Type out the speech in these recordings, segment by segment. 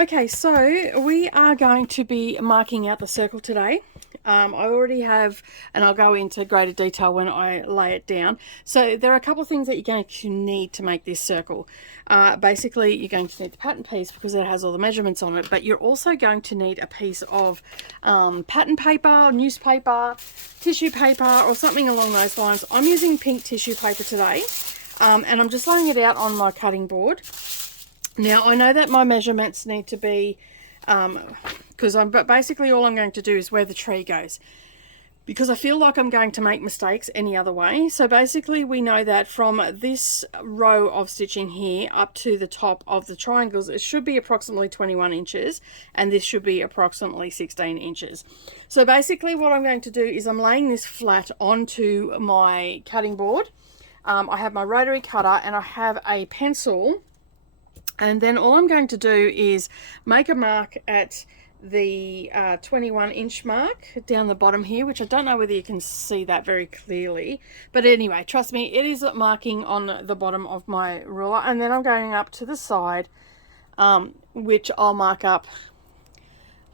Okay, so we are going to be marking out the circle today. I already have, and I'll go into greater detail when I lay it down. So there are a couple of things that you're going to need to make this circle. Basically, you're going to need the pattern piece because it has all the measurements on it, but you're also going to need a piece of pattern paper, newspaper, tissue paper, or something along those lines. I'm using pink tissue paper today, and I'm just laying it out on my cutting board. Now, I know that my measurements need to be, but basically all I'm going to do is where the tree goes, because I feel like I'm going to make mistakes any other way. So basically we know that from this row of stitching here up to the top of the triangles, it should be approximately 21 inches, and this should be approximately 16 inches. So basically what I'm going to do is I'm laying this flat onto my cutting board. I have my rotary cutter and I have a pencil. And then all I'm going to do is make a mark at the 21 inch mark down the bottom here, which I don't know whether you can see that very clearly. But anyway, trust me, it is marking on the bottom of my ruler. And then I'm going up to the side, which I'll mark up.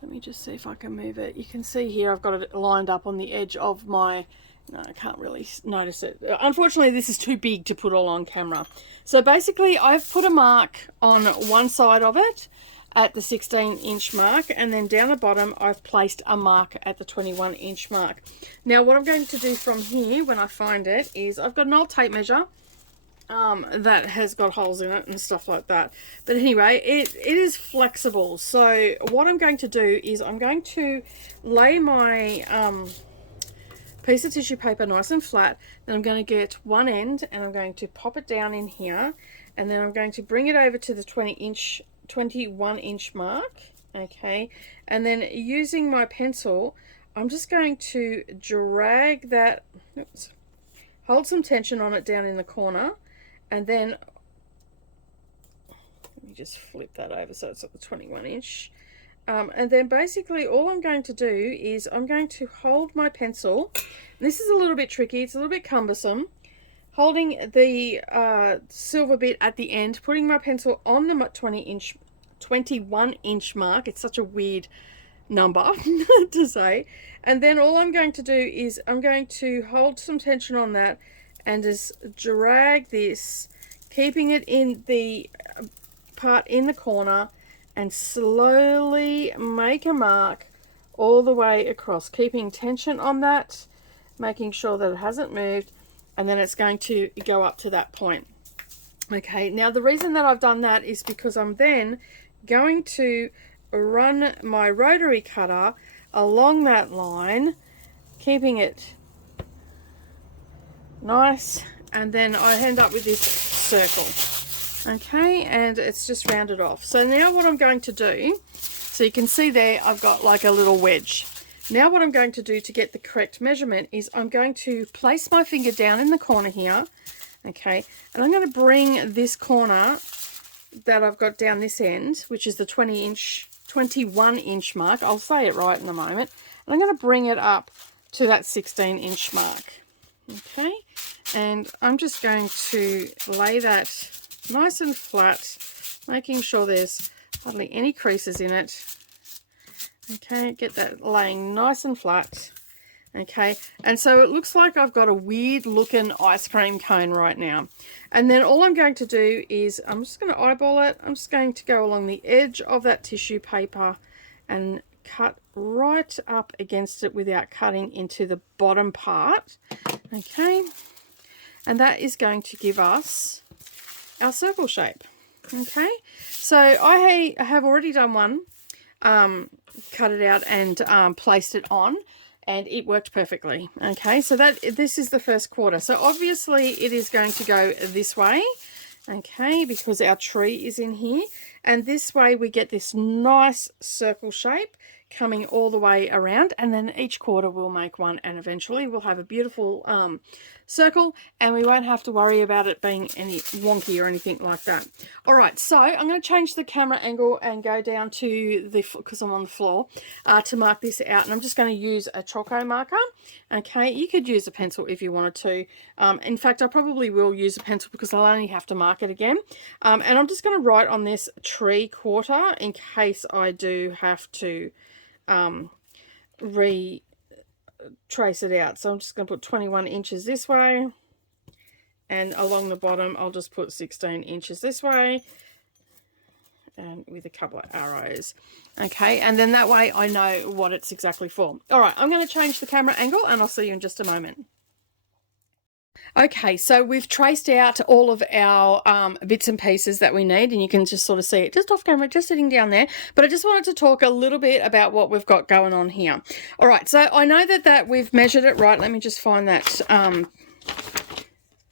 Let me just see if I can move it. You can see here I've got it lined up on the edge of my... No, I can't really notice it. Unfortunately, this is too big to put all on camera. So basically, I've put a mark on one side of it at the 16 inch mark, and then down the bottom, I've placed a mark at the 21 inch mark. Now, what I'm going to do from here, when I find it, is I've got an old tape measure that has got holes in it and stuff like that. But anyway, it is flexible. So what I'm going to do is I'm going to lay my... piece of tissue paper nice and flat. Then I'm going to get one end and I'm going to pop it down in here, and then I'm going to bring it over to the 21 inch mark. Okay, and then using my pencil, I'm just going to drag that, hold some tension on it down in the corner, and then let me just flip that over so it's at the 21 inch. And then basically all I'm going to do is I'm going to hold my pencil. This is a little bit tricky, it's a little bit cumbersome. Holding the silver bit at the end, putting my pencil on the 21 inch mark. It's such a weird number to say. And then all I'm going to do is I'm going to hold some tension on that and just drag this, keeping it in the part in the corner, and slowly make a mark all the way across, keeping tension on that, making sure that it hasn't moved, and then it's going to go up to that point. Okay, now the reason that I've done that is because I'm then going to run my rotary cutter along that line, keeping it nice, and then I end up with this circle. Okay, and it's just rounded off. So now what I'm going to do, so you can see there I've got like a little wedge. Now what I'm going to do to get the correct measurement is I'm going to place my finger down in the corner here, okay, and I'm going to bring this corner that I've got down this end, which is the 21 inch mark, I'll say it right in a moment, and I'm going to bring it up to that 16 inch mark. Okay, and I'm just going to lay that nice and flat, making sure there's hardly any creases in it. Okay, get that laying nice and flat. Okay, and so it looks like I've got a weird looking ice cream cone right now. And then all I'm going to do is I'm just going to eyeball it. I'm just going to go along the edge of that tissue paper and cut right up against it without cutting into the bottom part. Okay, and that is going to give us our circle shape. Okay, so I have already done one, cut it out and placed it on, and it worked perfectly. Okay, so this is the first quarter, so obviously it is going to go this way, okay, because our tree is in here, and this way we get this nice circle shape, coming all the way around, and then each quarter we'll make one, and eventually we'll have a beautiful circle, and we won't have to worry about it being any wonky or anything like that. All right, so I'm going to change the camera angle and go down to the, because I'm on the floor, to mark this out, and I'm just going to use a Choco marker. Okay, you could use a pencil if you wanted to. In fact, I probably will use a pencil because I'll only have to mark it again. And I'm just going to write on this 3/4 in case I do have to retrace it out. So I'm just going to put 21 inches this way, and along the bottom I'll just put 16 inches this way, and with a couple of arrows. Okay, and then that way I know what it's exactly for. All right, I'm going to change the camera angle and I'll see you in just a moment. Okay, so we've traced out all of our bits and pieces that we need, and you can just sort of see it just off camera, just sitting down there. But I just wanted to talk a little bit about what we've got going on here. All right, so I know that we've measured it right. Let me just find that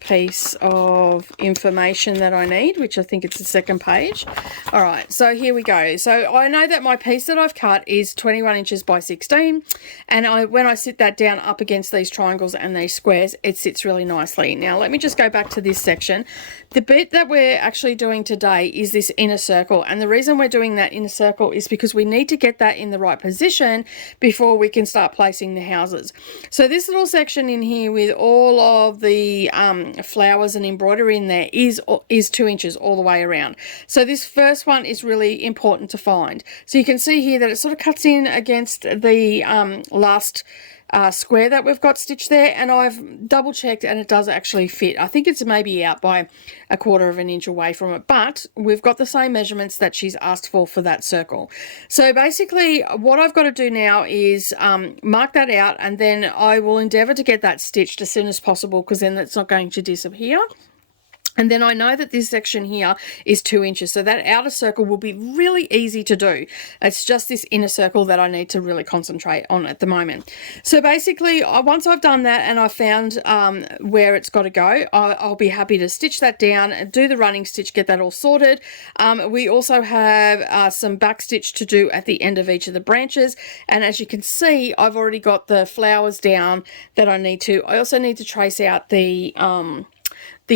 piece of information that I need, which I think it's the second page. All right, so here we go. So I know that my piece that I've cut is 21 inches by 16, and when I sit that down up against these triangles and these squares, it sits really nicely. Now let me just go back to this section. The bit that we're actually doing today is this inner circle, and the reason we're doing that inner circle is because we need to get that in the right position before we can start placing the houses. So this little section in here with all of the flowers and embroidery in there is 2 inches all the way around. So this first one is really important to find. So you can see here that it sort of cuts in against the last square that we've got stitched there, and I've double checked and it does actually fit. I think it's maybe out by 1/4 of an inch away from it, but we've got the same measurements that she's asked for that circle. So basically what I've got to do now is mark that out, and then I will endeavour to get that stitched as soon as possible, because then it's not going to disappear. And then I know that this section here is 2 inches, so that outer circle will be really easy to do. It's just this inner circle that I need to really concentrate on at the moment. So basically, once I've done that and I've found where it's got to go, I'll be happy to stitch that down, do the running stitch, get that all sorted. We also have some back stitch to do at the end of each of the branches, and as you can see, I've already got the flowers down that I need to. I also need to trace out the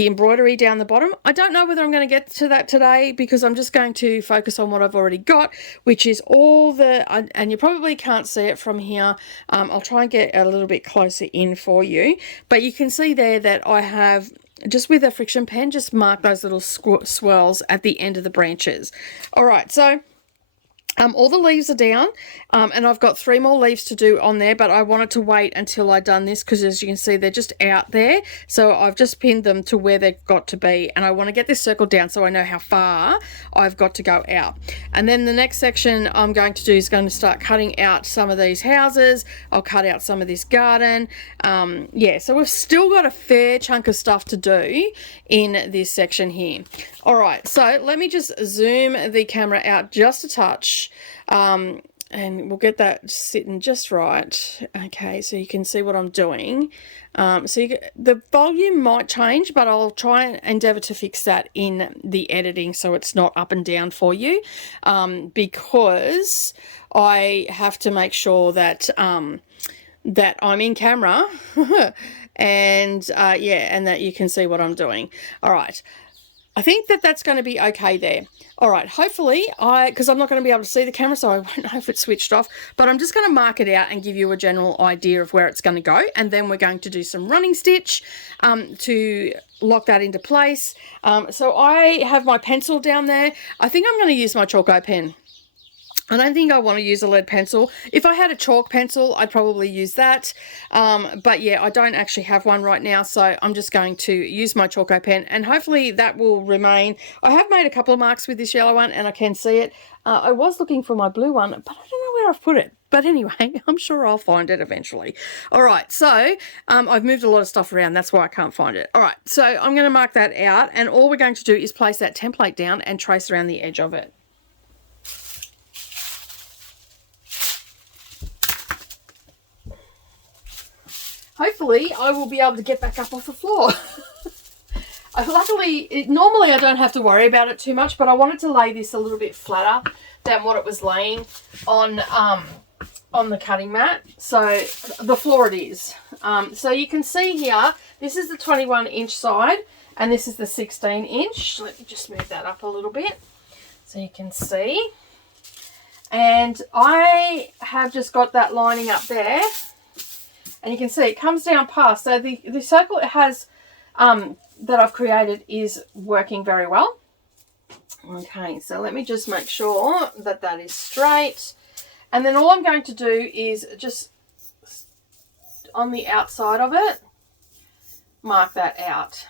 embroidery down the bottom. I don't know whether I'm going to get to that today, because I'm just going to focus on what I've already got, which is all the, and you probably can't see it from here. I'll try and get a little bit closer in for you, but you can see there that I have, just with a friction pen, just mark those little swirls at the end of the branches. All right, so all the leaves are down, and I've got 3 more leaves to do on there, but I wanted to wait until I'd done this because, as you can see, they're just out there. So I've just pinned them to where they've got to be, and I want to get this circle down so I know how far I've got to go out. And then the next section I'm going to do is going to start cutting out some of these houses. I'll cut out some of this garden. Yeah, so we've still got a fair chunk of stuff to do in this section here. All right, so let me just zoom the camera out just a touch, and we'll get that sitting just right. Okay, so you can see what I'm doing. The volume might change, but I'll try and endeavour to fix that in the editing so it's not up and down for you, because I have to make sure that that I'm in camera and yeah, and that you can see what I'm doing. All right. I think that that's going to be okay there. All right, hopefully, because I'm not going to be able to see the camera, so I won't know if it's switched off, but I'm just going to mark it out and give you a general idea of where it's going to go, and then we're going to do some running stitch to lock that into place. So I have my pencil down there. I think I'm going to use my Choco pen. I don't think I want to use a lead pencil. If I had a chalk pencil, I'd probably use that. But yeah, I don't actually have one right now, so I'm just going to use my Choco pen, and hopefully that will remain. I have made a couple of marks with this yellow one, and I can see it. I was looking for my blue one, but I don't know where I've put it. But anyway, I'm sure I'll find it eventually. All right, so I've moved a lot of stuff around. That's why I can't find it. All right, so I'm going to mark that out, and all we're going to do is place that template down and trace around the edge of it. Hopefully, I will be able to get back up off the floor. Luckily, normally I don't have to worry about it too much, but I wanted to lay this a little bit flatter than what it was laying on on the cutting mat. So the floor it is. So you can see here, this is the 21-inch side and this is the 16-inch. Let me just move that up a little bit so you can see. And I have just got that lining up there, and you can see it comes down past. So the circle it has that I've created is working very well. Okay, so let me just make sure that that is straight. And then all I'm going to do is just on the outside of it, mark that out.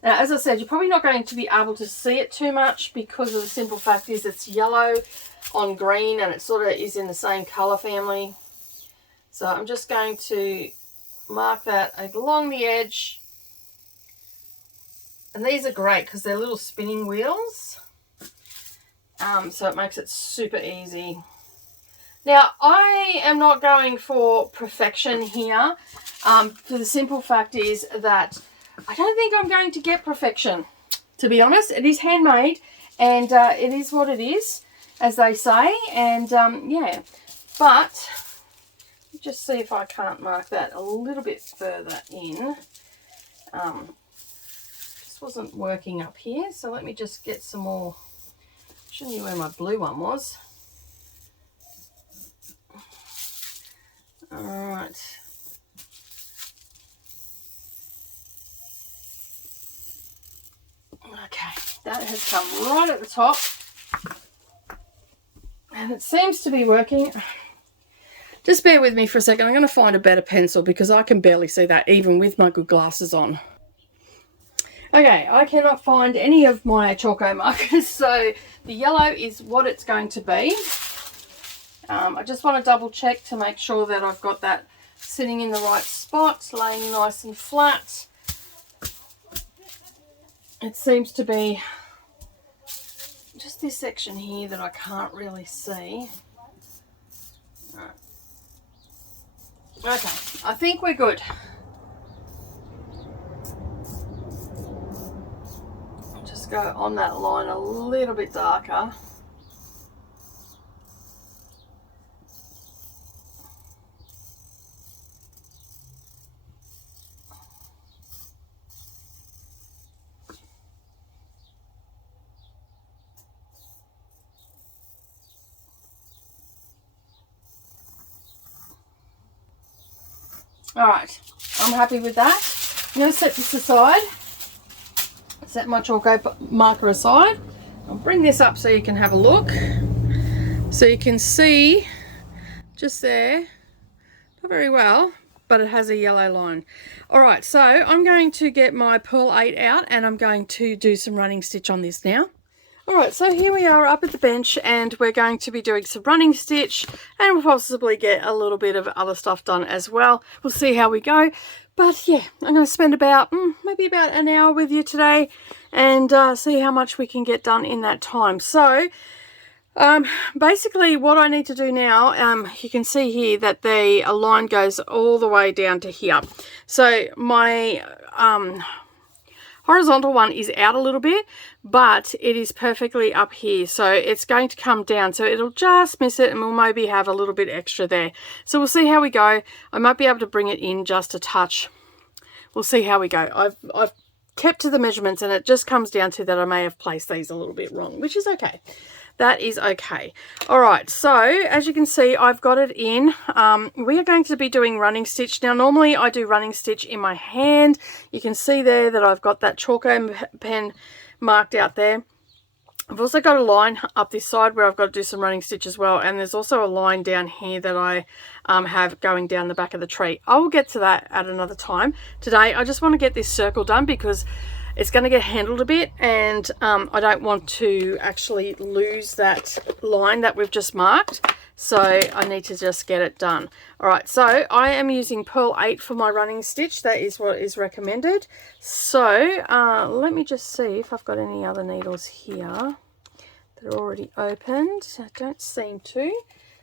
Now, as I said, you're probably not going to be able to see it too much because of the simple fact is it's yellow on green and it sort of is in the same color family. So I'm just going to mark that along the edge. And these are great because they're little spinning wheels. So it makes it super easy. Now, I am not going for perfection here. For the simple fact is that I don't think I'm going to get perfection. To be honest, it is handmade and it is what it is, as they say. And yeah, but just see if I can't mark that a little bit further in. This wasn't working up here, so let me just get some more. Show you where my blue one was. All right. Okay, that has come right at the top. And it seems to be working. Just bear with me for a second. I'm going to find a better pencil because I can barely see that even with my good glasses on. Okay, I cannot find any of my Chalko markers, so the yellow is what it's going to be. I just want to double check to make sure that I've got that sitting in the right spot, laying nice and flat. It seems to be just this section here that I can't really see. All right. Okay, I think we're good. Just go on that line a little bit darker. All right, I'm happy with that. I'm going to set this aside. Set my Chalko marker aside. I'll bring this up so you can have a look. So you can see just there, not very well, but it has a yellow line. All right, so I'm going to get my Pearl 8 out and I'm going to do some running stitch on this now. All right, so here we are up at the bench and we're going to be doing some running stitch and we'll possibly get a little bit of other stuff done as well. We'll see how we go. But yeah, I'm going to spend about maybe about an hour with you today and see how much we can get done in that time. So basically what I need to do now, you can see here that the line goes all the way down to here. So my horizontal one is out a little bit, but it is perfectly up here, so it's going to come down, so it'll just miss it and we'll maybe have a little bit extra there. So we'll see how we go. I might be able to bring it in just a touch. We'll see how we go. I've kept to the measurements and it just comes down to that I may have placed these a little bit wrong, which is okay. That is okay. All right, so as you can see, I've got it in. We are going to be doing running stitch. Now, normally I do running stitch in my hand. You can see there that I've got that Chalko pen marked out there. I've also got a line up this side where I've got to do some running stitch as well. And there's also a line down here that I have going down the back of the tree. I will get to that at another time. Today, I just want to get this circle done because it's going to get handled a bit and I don't want to actually lose that line that we've just marked. So I need to just get it done. All right, so I am using Pearl 8 for my running stitch. That is what is recommended. So let me just see if I've got any other needles here that are already opened. I don't seem to.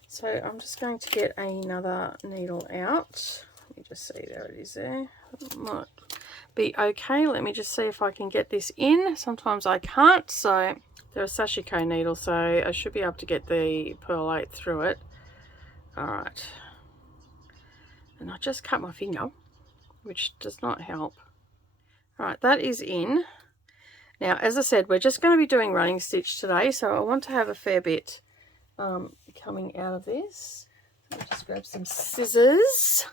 So I'm just going to get another needle out. Let me just see, there it is there. It might be okay. Let me just see if I can get this in. Sometimes I can't, so they're a sashiko needle, so I should be able to get the Pearl 8 through it. All right. And I just cut my finger, which does not help. All right, that is in. Now, as I said, we're just going to be doing running stitch today, so I want to have a fair bit coming out of this. So I'll just grab some scissors.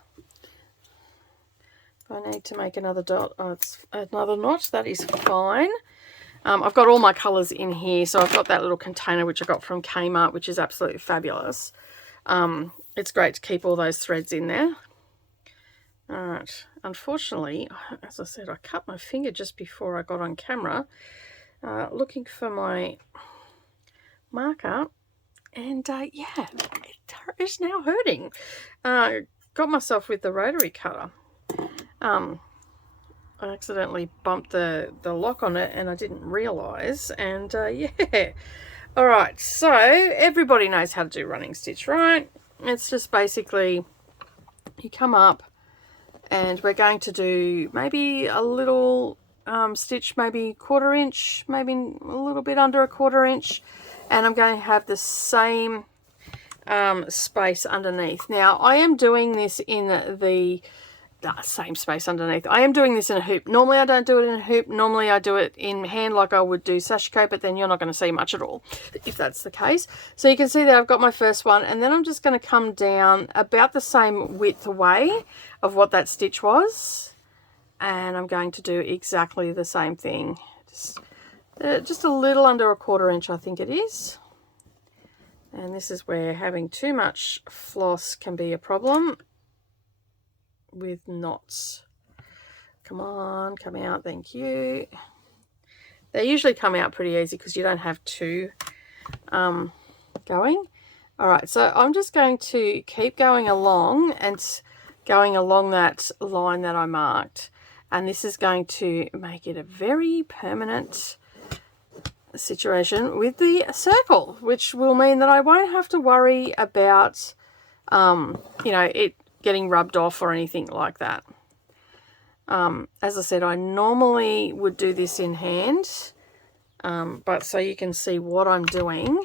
If I need to make another dot, it's another knot, that is fine. I've got all my colours in here, so I've got that little container which I got from Kmart, which is absolutely fabulous. It's great to keep all those threads in there. Alright, unfortunately, as I said, I cut my finger just before I got on camera, looking for my marker, and yeah, it is now hurting. Got myself with the rotary cutter. I accidentally bumped the lock on it and I didn't realise, and yeah. Alright, so everybody knows how to do running stitch, right? It's just basically you come up and we're going to do maybe a little stitch, maybe 1/4 inch, maybe a little bit under a 1/4 inch, and I'm going to have the same space underneath. Now I am doing this in the same space underneath. I am doing this in a hoop. Normally I don't do it in a hoop. Normally I do it in hand like I would do sashiko, but then you're not going to see much at all if that's the case. So you can see that I've got my first one, and then I'm just going to come down about the same width away of what that stitch was, and I'm going to do exactly the same thing. Just a little under a 1/4 inch, I think it is. And this is where having too much floss can be a problem with knots. Come on, come out, thank you. They usually come out pretty easy because you don't have two going. All right, so I'm just going to keep going along and going along that line that I marked, and this is going to make it a very permanent situation with the circle, which will mean that I won't have to worry about you know, it getting rubbed off or anything like that. As I said, I normally would do this in hand, but so you can see what I'm doing,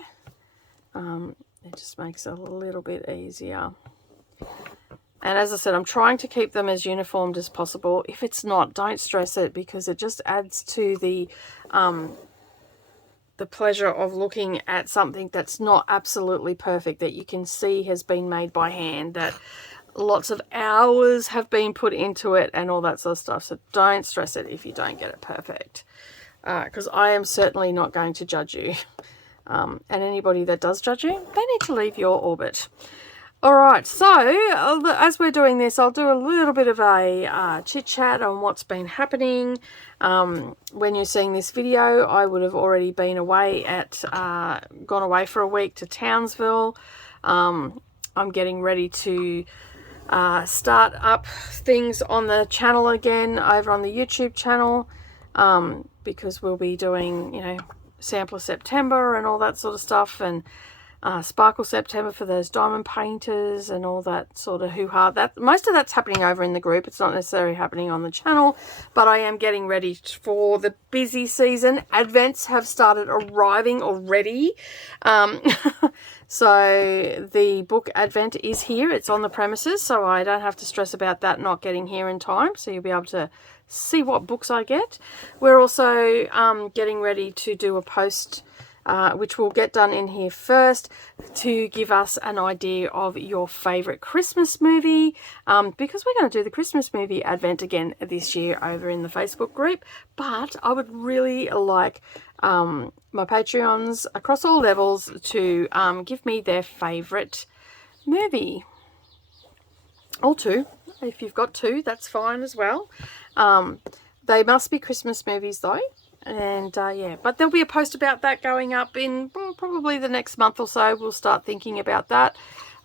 it just makes it a little bit easier. And as I said, I'm trying to keep them as uniformed as possible. If it's not, don't stress it, because it just adds to the pleasure of looking at something that's not absolutely perfect, that you can see has been made by hand, that lots of hours have been put into it and all that sort of stuff. So don't stress it if you don't get it perfect, because I am certainly not going to judge you. And anybody that does judge you, they need to leave your orbit. All right, so as we're doing this, I'll do a little bit of a chit chat on what's been happening. When you're seeing this video, I would have already been away gone away for a week to Townsville. I'm getting ready to start up things on the channel again, over on the YouTube channel, because we'll be doing, you know, Sampler September and all that sort of stuff, and Sparkle September for those diamond painters and all that sort of hoo-ha. That most of that's happening over in the group. It's not necessarily happening on the channel, but I am getting ready for the busy season. Advents have started arriving already. So the book Advent is here. It's on the premises, so I don't have to stress about that not getting here in time. So you'll be able to see what books I get. We're also getting ready to do a post, which we'll get done in here first, to give us an idea of your favourite Christmas movie, because we're going to do the Christmas movie Advent again this year over in the Facebook group. But I would really like my Patreons across all levels to give me their favourite movie, or two. If you've got two, that's fine as well. They must be Christmas movies though. And yeah, but there'll be a post about that going up in probably the next month or so. We'll start thinking about that,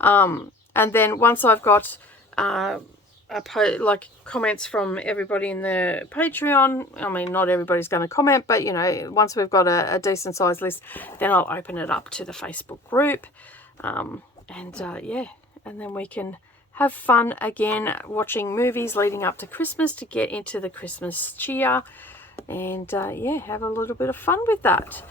and then once I've got like comments from everybody in the Patreon, I mean, not everybody's going to comment, but you know, once we've got a decent sized list, then I'll open it up to the Facebook group, and yeah, and then we can have fun again watching movies leading up to Christmas to get into the Christmas cheer. And yeah, have a little bit of fun with that.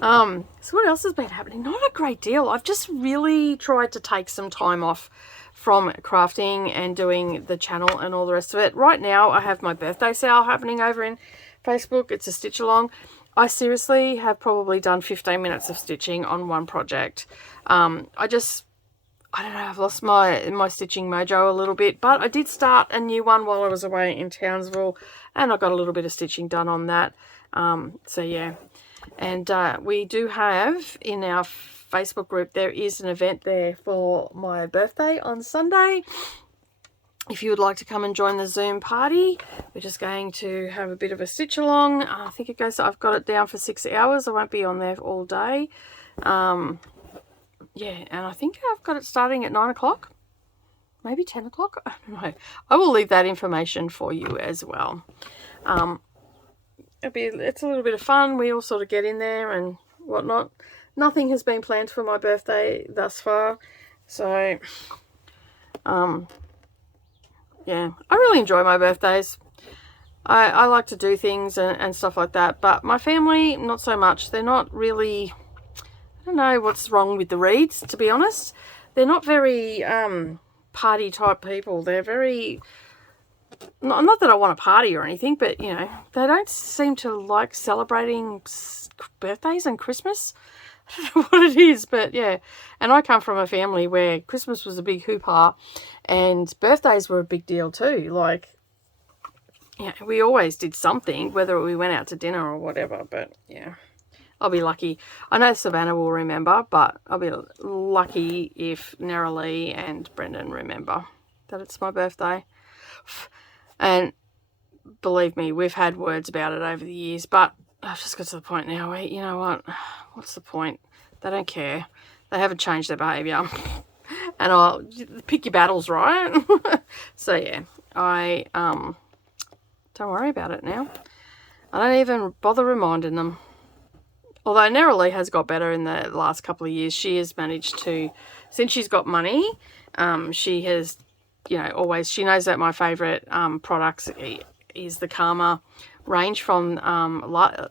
So what else has been happening? Not a great deal. I've just really tried to take some time off from crafting and doing the channel and all the rest of it. Right now I have my birthday sale happening over in Facebook. It's a stitch along. I seriously have probably done 15 minutes of stitching on one project. I don't know, I've lost my stitching mojo a little bit, but I did start a new one while I was away in Townsville, and I got a little bit of stitching done on that. So yeah, and we do have in our Facebook group, there is an event there for my birthday on Sunday. If you would like to come and join the Zoom party, we're just going to have a bit of a stitch along. I think it goes, I've got it down for 6 hours. I won't be on there all day. Yeah, and I think I've got it starting at 9 o'clock, maybe 10 o'clock. I don't know. I will leave that information for you as well. It's a little bit of fun. We all sort of get in there and whatnot. Nothing has been planned for my birthday thus far. So, yeah, I really enjoy my birthdays. I like to do things and stuff like that. But my family, not so much. They're not really... I don't know what's wrong with the Reeds, to be honest. They're not very party type people. They're very... Not that I want to party or anything, but, you know, they don't seem to like celebrating birthdays and Christmas. I don't know what it is, but yeah. And I come from a family where Christmas was a big hoo-ha and birthdays were a big deal too. Like, yeah, we always did something, whether we went out to dinner or whatever, but yeah. I'll be lucky. I know Savannah will remember, but I'll be lucky if Narralee and Brendan remember that it's my birthday. And believe me, we've had words about it over the years, but I've just got to the point now where, you know what, what's the point? They don't care. They haven't changed their behaviour. And I'll pick your battles, right? So yeah, I don't worry about it now. I don't even bother reminding them. Although Narralee has got better in the last couple of years. She has managed to, since she's got money, she has, you know, always, she knows that my favourite products is the Karma range from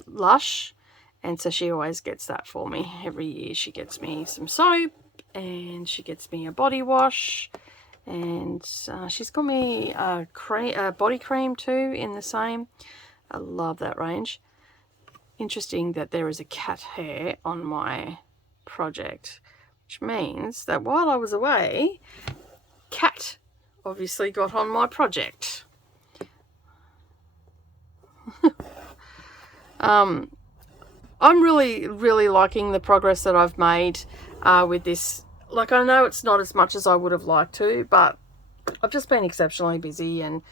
Lush. And so she always gets that for me. Every year she gets me some soap and she gets me a body wash. And she's got me a body cream too in the same. I love that range. Interesting that there is a cat hair on my project, which means that while I was away, cat obviously got on my project. I'm really liking the progress that I've made with this. Like, I know it's not as much as I would have liked to, but I've just been exceptionally busy and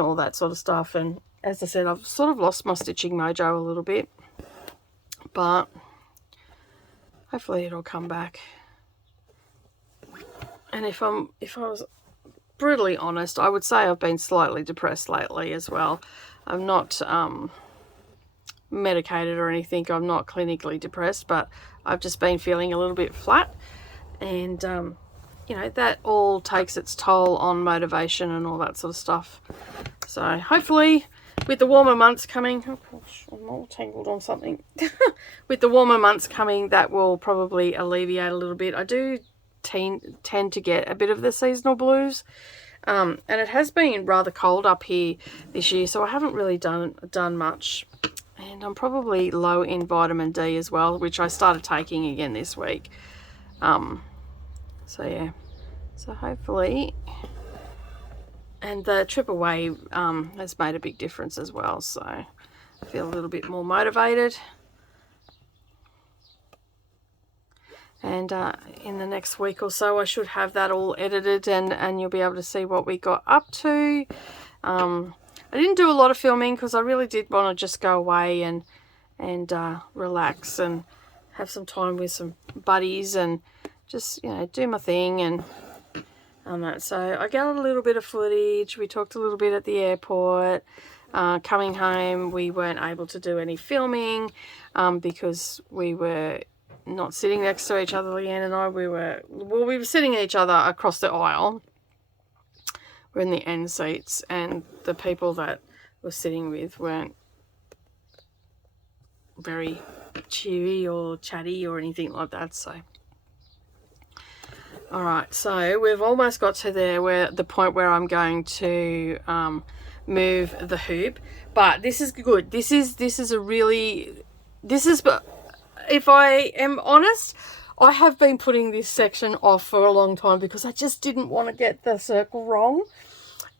all that sort of stuff. And as I said, I've sort of lost my stitching mojo a little bit, but hopefully it'll come back. And if I was brutally honest, I would say I've been slightly depressed lately as well. I'm not medicated or anything. I'm not clinically depressed, but I've just been feeling a little bit flat. And, you know, that all takes its toll on motivation and all that sort of stuff. So hopefully with the warmer months coming, oh gosh, I'm all tangled on something. With the warmer months coming, that will probably alleviate a little bit. I do tend to get a bit of the seasonal blues. And it has been rather cold up here this year, so I haven't really done much. And I'm probably low in vitamin D as well, which I started taking again this week. So yeah, so hopefully, and the trip away has made a big difference as well, so I feel a little bit more motivated. And in the next week or so I should have that all edited and you'll be able to see what we got up to. I didn't do a lot of filming because I really did want to just go away and relax and have some time with some buddies and just, you know, do my thing and that. So I got a little bit of footage. We talked a little bit at the airport. Coming home, we weren't able to do any filming because we were not sitting next to each other. Leanne and I, we were sitting each other across the aisle. We're in the end seats, and the people that we're sitting with weren't very cheery or chatty or anything like that. So all right, so we've almost got to the point where I'm going to move the hoop, but this is good. This is if I am honest, I have been putting this section off for a long time because I just didn't want to get the circle wrong.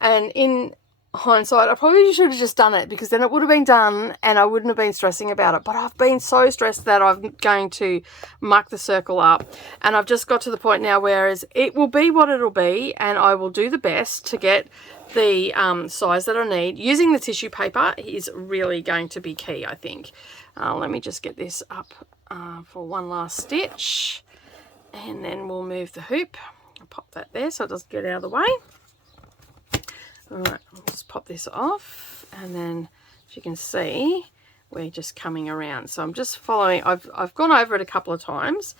And in hindsight, I probably should have just done it, because then it would have been done and I wouldn't have been stressing about it. But I've been so stressed that I'm going to muck the circle up, and I've just got to the point now whereas it will be what it'll be, and I will do the best to get the size that I need. Using the tissue paper is really going to be key, I think. Let me just get this up for one last stitch, and then we'll move the hoop. I'll pop that there so it doesn't get out of the way. All right, I'll just pop this off, and then as you can see, we're just coming around. So I'm just following. I've gone over it a couple of times,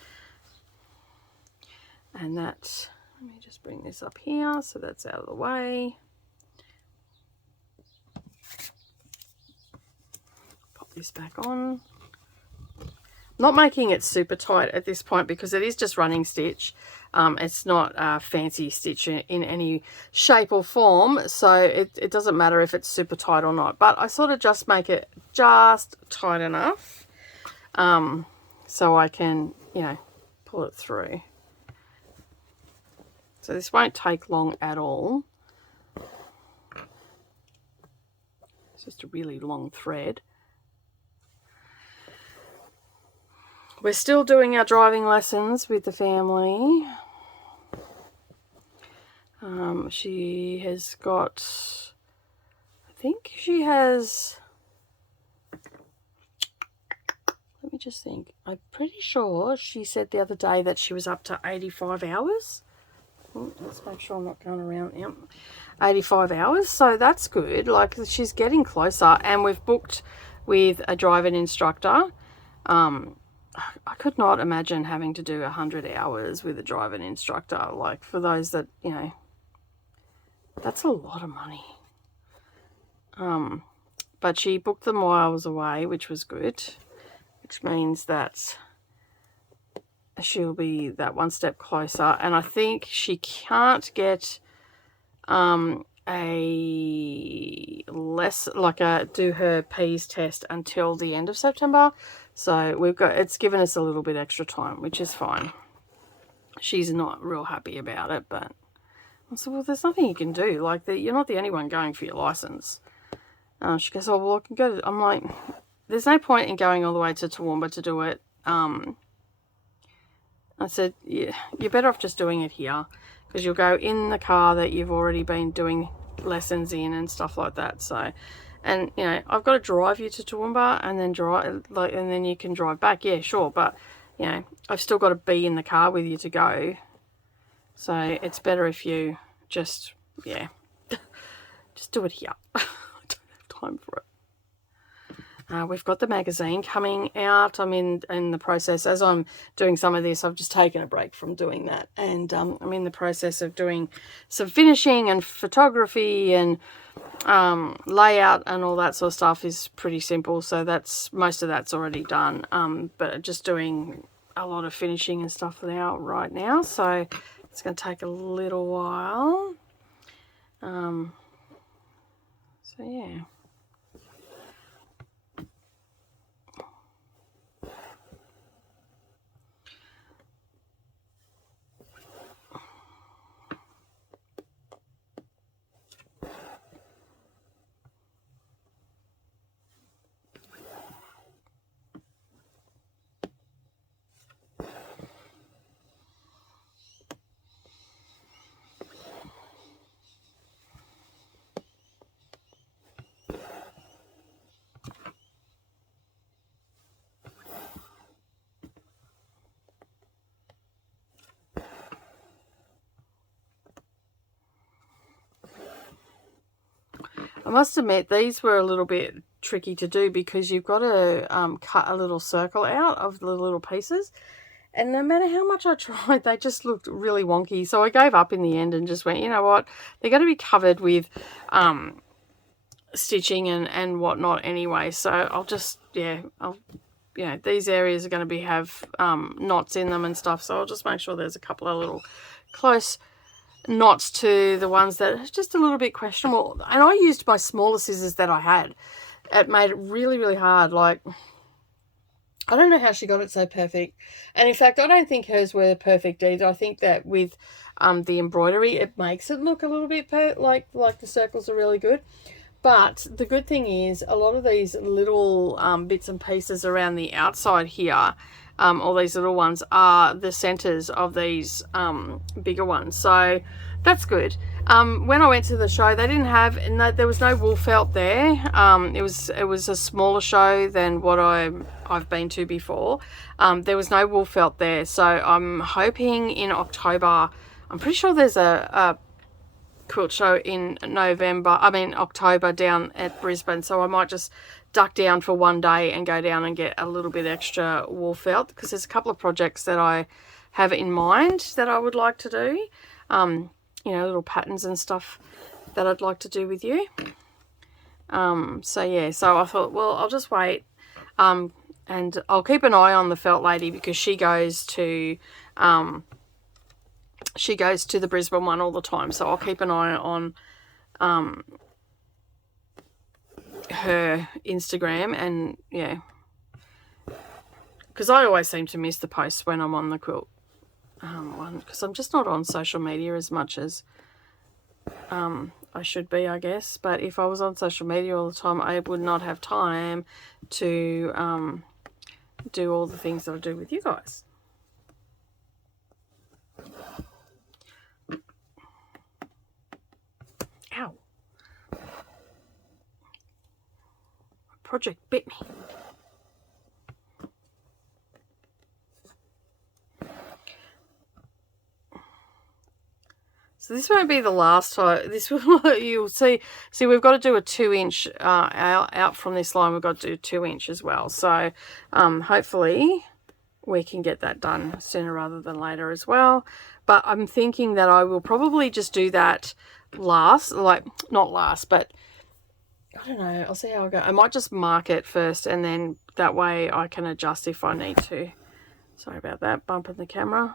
and that, let me just bring this up here so that's out of the way. Pop this back on. Not making it super tight at this point because it is just running stitch. It's not a fancy stitch in any shape or form, so it doesn't matter if it's super tight or not. But I sort of just make it just tight enough so I can, you know, pull it through. So this won't take long at all. It's just a really long thread. We're still doing our driving lessons with the family. She has got, I think she has, let me just think, I'm pretty sure she said the other day that she was up to 85 hours. Let's make sure I'm not going around. Yep, 85 hours, so that's good. Like, she's getting closer, and we've booked with a driving instructor. I could not imagine having to do 100 hours with a driving instructor. Like, for those that, you know, that's a lot of money. But she booked them while I was away, which was good, which means that she'll be that one step closer. And I think she can't get do her P's test until the end of September. So it's given us a little bit extra time, which is fine. She's not real happy about it, but I said, well, there's nothing you can do. Like, you're not the only one going for your license. She goes, oh, well, I can go. I'm like, there's no point in going all the way to Toowoomba to do it. I said, yeah, you're better off just doing it here, because you'll go in the car that you've already been doing lessons in and stuff like that. So, and you know, I've got to drive you to Toowoomba and then and then you can drive back. Yeah, sure, but you know, I've still got to be in the car with you to go. So it's better if you just, yeah, just do it here. I don't have time for it. We've got the magazine coming out. I'm in the process, as I'm doing some of this, I've just taken a break from doing that. And I'm in the process of doing some finishing and photography, and layout and all that sort of stuff is pretty simple. So most of that's already done. But just doing a lot of finishing and stuff right now. So it's going to take a little while. So yeah. I must admit, these were a little bit tricky to do because you've got to cut a little circle out of the little pieces. And no matter how much I tried, they just looked really wonky. So I gave up in the end and just went, you know what? They're going to be covered with stitching and whatnot anyway. So I'll just, yeah, I'll you know, these areas are going to have knots in them and stuff, so I'll just make sure there's a couple of little close knots to the ones that are just a little bit questionable. And I used my smaller scissors that I had. It made it really, really hard. Like, I don't know how she got it so perfect. And in fact, I don't think hers were perfect either. I think that with the embroidery, it makes it look a little bit like the circles are really good. But the good thing is a lot of these little bits and pieces around the outside here, all these little ones, are the centers of these bigger ones. So that's good. When I went to the show, they didn't have, there was no wool felt there. It was a smaller show than what I've been to before. There was no wool felt there. So I'm hoping in October, I'm pretty sure there's a quilt show in October down at Brisbane, so I might just duck down for one day and go down and get a little bit extra wool felt, because there's a couple of projects that I have in mind that I would like to do, you know, little patterns and stuff that I'd like to do with you. So yeah, so I thought, well, I'll just wait, and I'll keep an eye on the felt lady, because she goes to the Brisbane one all the time, so I'll keep an eye on her Instagram. And yeah, because I always seem to miss the posts when I'm on the quilt one, because I'm just not on social media as much as I should be, I guess. But if I was on social media all the time, I would not have time to do all the things that I do with you guys. Ow. Project bit me. So this won't be the last time. This will, you'll see. See, we've got to do a 2-inch out from this line. We've got to do 2-inch as well. So hopefully we can get that done sooner rather than later as well. But I'm thinking that I will probably just do that last, like not last, but I don't know. I'll see how I go. I might just mark it first, and then that way I can adjust if I need to. Sorry about that, bumping the camera.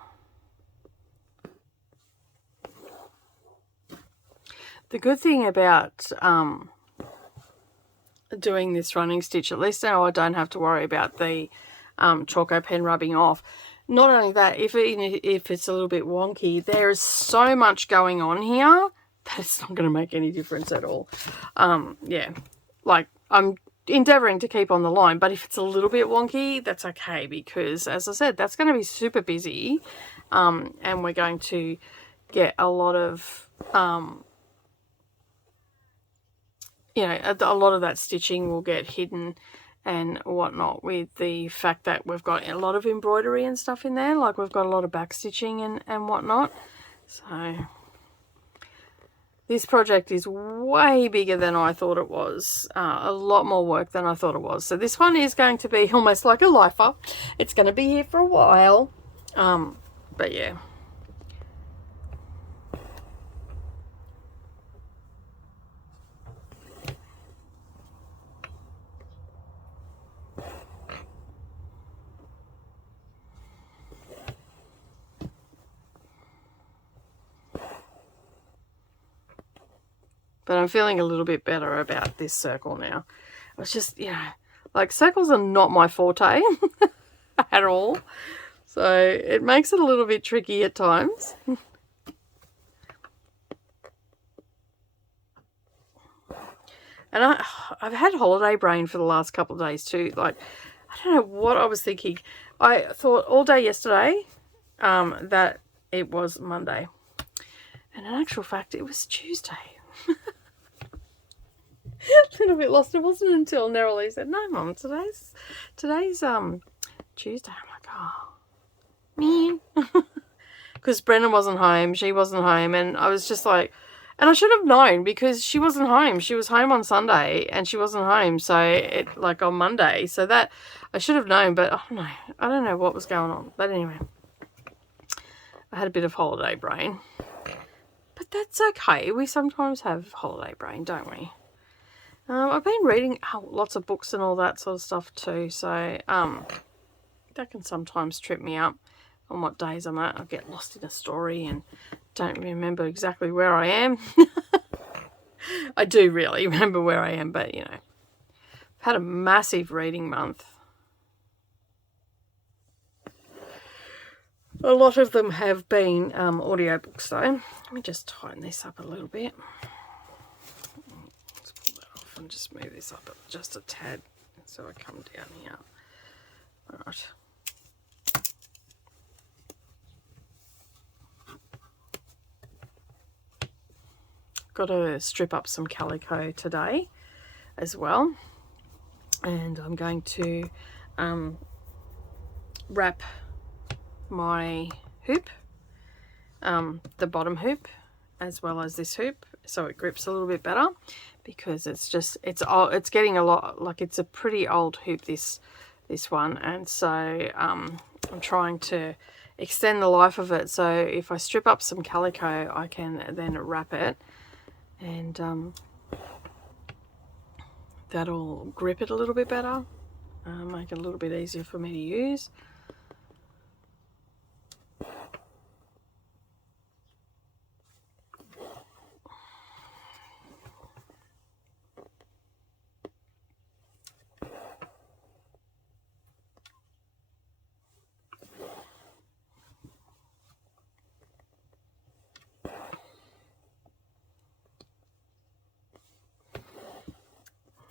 The good thing about doing this running stitch, at least now I don't have to worry about the Chalko pen rubbing off. Not only that, if it's a little bit wonky, there's so much going on here that it's not going to make any difference at all. Yeah, like I'm endeavouring to keep on the line, but if it's a little bit wonky, that's okay, because as I said, that's going to be super busy, and we're going to get a lot of you know, a lot of that stitching will get hidden and whatnot, with the fact that we've got a lot of embroidery and stuff in there. Like, we've got a lot of back stitching and whatnot. So this project is way bigger than I thought it was. A lot more work than I thought it was. So this one is going to be almost like a lifer. It's going to be here for a while. But yeah. But I'm feeling a little bit better about this circle now. It's just, you know, like, circles are not my forte at all. So it makes it a little bit tricky at times. And I've had holiday brain for the last couple of days too. Like, I don't know what I was thinking. I thought all day yesterday that it was Monday. And in actual fact, it was Tuesday. A little bit lost. It wasn't until Neroli said, "No, Mum, today's Tuesday." I'm like, oh, man. Because Brennan wasn't home, she wasn't home, and I was just like, and I should have known, because she wasn't home. She was home on Sunday, and she wasn't home, so like on Monday. So that I should have known, but I don't know what was going on. But anyway, I had a bit of holiday brain. But that's okay. We sometimes have holiday brain, don't we? I've been reading lots of books and all that sort of stuff too, so that can sometimes trip me up on what days I'm at. I get lost in a story and don't remember exactly where I am. I do really remember where I am, but you know, I've had a massive reading month. A lot of them have been audiobooks though. Let me just tighten this up a little bit. Let's pull that off and just move this up just a tad so I come down here. Alright. Got to strip up some calico today as well, and I'm going to wrap my hoop, the bottom hoop, as well as this hoop, so it grips a little bit better, because it's getting a lot, like it's a pretty old hoop, this one, and so I'm trying to extend the life of it. So if I strip up some calico, I can then wrap it, and that'll grip it a little bit better, make it a little bit easier for me to use.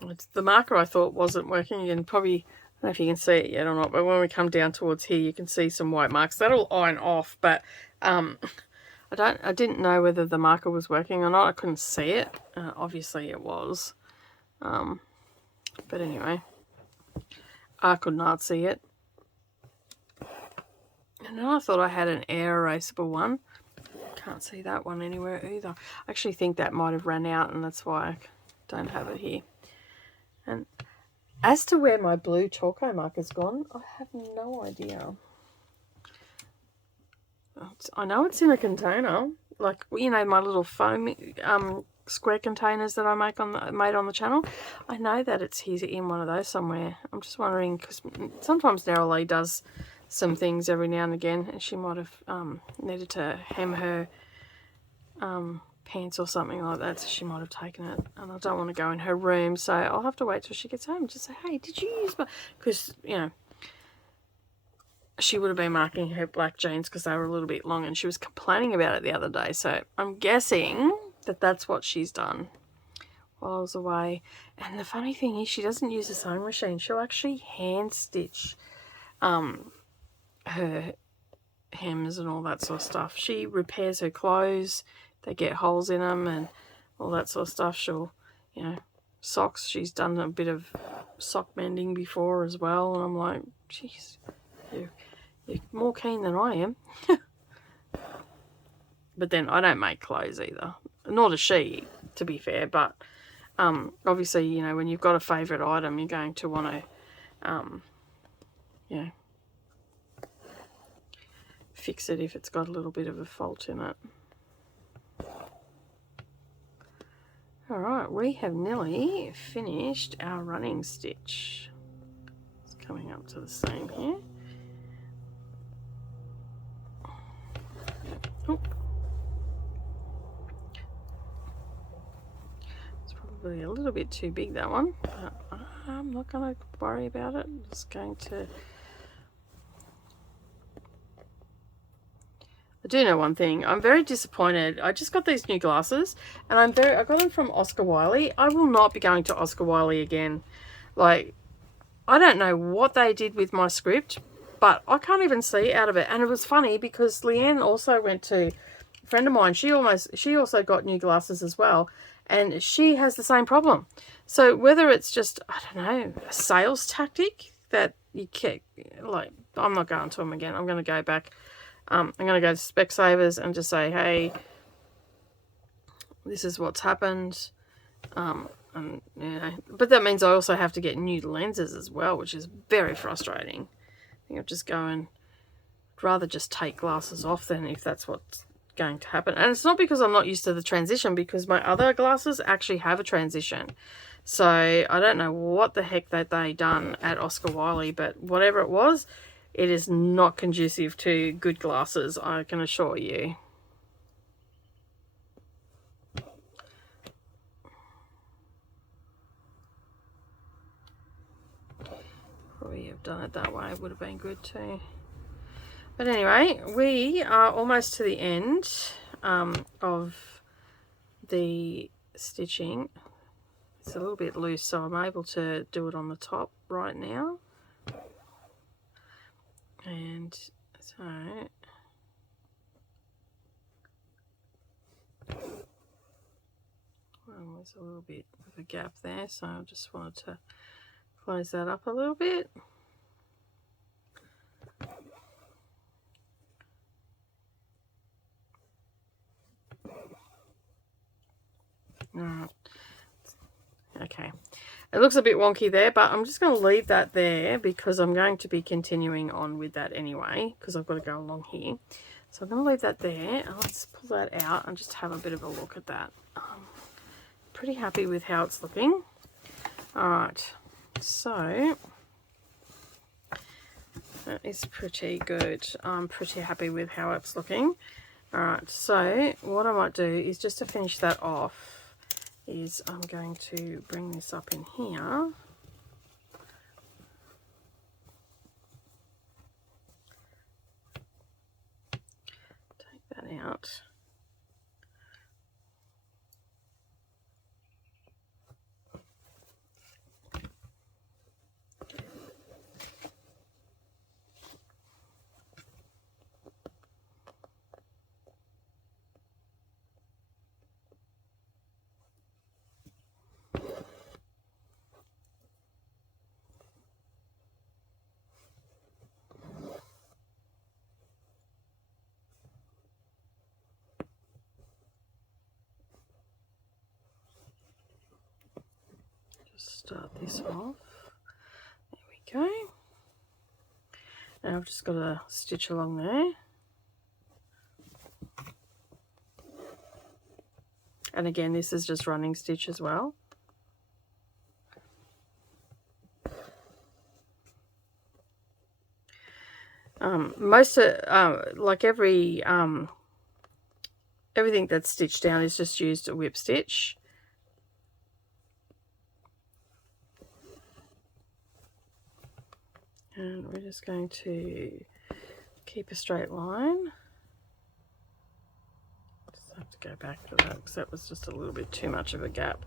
It's the marker I thought wasn't working, and probably, I don't know if you can see it yet or not, but when we come down towards here you can see some white marks. That'll iron off, but I didn't know whether the marker was working or not. I couldn't see it. Obviously it was, but anyway, I could not see it. And then I thought I had an air erasable one. Can't see that one anywhere either. I actually think that might have ran out, and that's why I don't have it here. And as to where my blue Chalko marker's gone, I have no idea. I know it's in a container, like, you know, my little foam square containers that I made on the channel. I know that it's here in one of those somewhere. I'm just wondering, because sometimes Darvanalee does some things every now and again, and she might have needed to hem her pants or something like that, so she might have taken it, and I don't want to go in her room, so I'll have to wait till she gets home and just say, hey, did you use my, because, you know, she would have been marking her black jeans because they were a little bit long, and she was complaining about it the other day, so I'm guessing that that's what she's done while I was away. And the funny thing is, she doesn't use a sewing machine. She'll actually hand stitch her hems and all that sort of stuff. She repairs her clothes. They get holes in them and all that sort of stuff. She'll, you know, socks. She's done a bit of sock mending before as well. And I'm like, geez, you're more keen than I am. But then I don't make clothes either. Nor does she, to be fair. But obviously, you know, when you've got a favourite item, you're going to want to, you know, fix it if it's got a little bit of a fault in it. Alright, we have nearly finished our running stitch. It's coming up to the same here. Oh. It's probably a little bit too big, that one, but I'm not going to worry about it. I'm just going to... I do know one thing. I'm very disappointed. I just got these new glasses, and I got them from Oscar Wiley. I will not be going to Oscar Wiley again. Like, I don't know what they did with my script, but I can't even see out of it. And it was funny because Leanne also went to a friend of mine. She also got new glasses as well, and she has the same problem. So whether it's just, I don't know, a sales tactic that you can't, like, I'm not going to them again. I'm going to go back. I'm going to go to Specsavers and just say, hey, this is what's happened. And, you know, but that means I also have to get new lenses as well, which is very frustrating. I think I'll just go and rather just take glasses off then, if that's what's going to happen. And it's not because I'm not used to the transition, because my other glasses actually have a transition. So I don't know what the heck that they done at Oscar Wiley, but whatever it was, it is not conducive to good glasses, I can assure you. Probably have done it that way, would have been good too. But anyway, we are almost to the end of the stitching. It's a little bit loose, so I'm able to do it on the top right now. And so there's a little bit of a gap there, so I just wanted to close that up a little bit. Alright, okay, it looks a bit wonky there, but I'm just going to leave that there because I'm going to be continuing on with that anyway, because I've got to go along here. So I'm going to leave that there, and let's pull that out and just have a bit of a look at that. Pretty happy with how it's looking. Alright, so that is pretty good. I'm pretty happy with how it's looking. Alright, so what I might do is, just to finish that off, is I'm going to bring this up in here. Take that out. Start this off. There we go. And I've just got to stitch along there. And again, this is just running stitch as well. Most of, like everything that's stitched down is just used a whip stitch. And we're just going to keep a straight line. Just have to go back to that because that was just a little bit too much of a gap.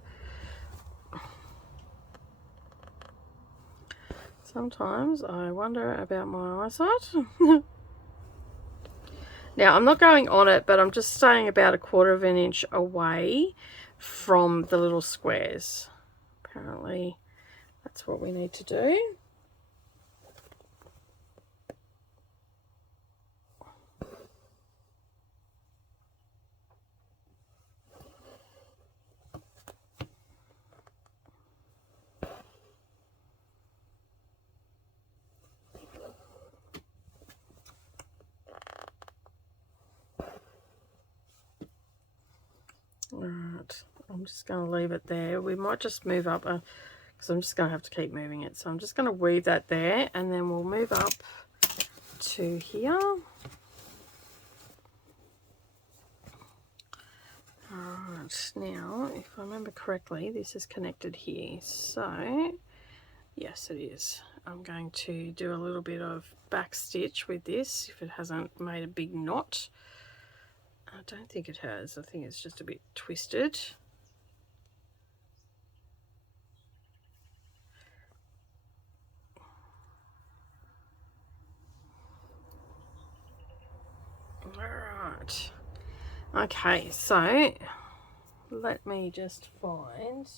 Sometimes I wonder about my eyesight. Now, I'm not going on it, but I'm just staying about 1/4 of an inch away from the little squares. Apparently, that's what we need to do. Alright, I'm just going to leave it there. We might just move up because I'm just going to have to keep moving it. So I'm just going to weave that there, and then we'll move up to here. Alright, now if I remember correctly, this is connected here. So yes, it is. I'm going to do a little bit of back stitch with this if it hasn't made a big knot. I don't think it has. I think it's just a bit twisted. Alright. Okay, so let me just find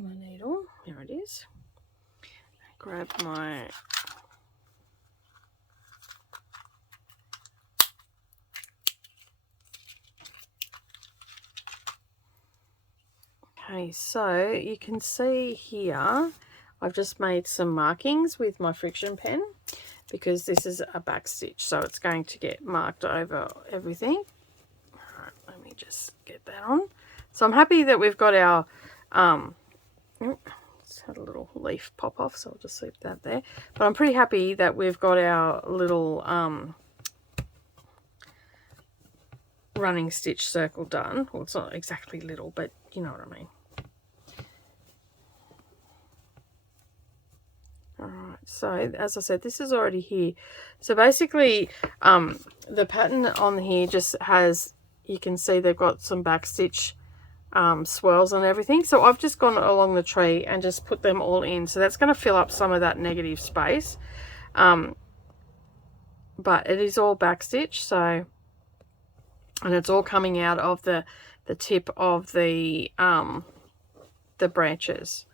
my needle. Here it is. Grab my okay, so you can see here I've just made some markings with my friction pen because this is a back stitch, so it's going to get marked over everything. All right, let me just get that on. So I'm happy that we've got our, it's had a little leaf pop off, so I'll just leave that there. But I'm pretty happy that we've got our little running stitch circle done. Well, it's not exactly little, but you know what I mean. Alright, so as I said, this is already here. So basically, the pattern on here just has, you can see they've got some back stitch swirls and everything. So I've just gone along the tree and just put them all in. So that's going to fill up some of that negative space. But it is all back stitch, so, and it's all coming out of the tip of the branches.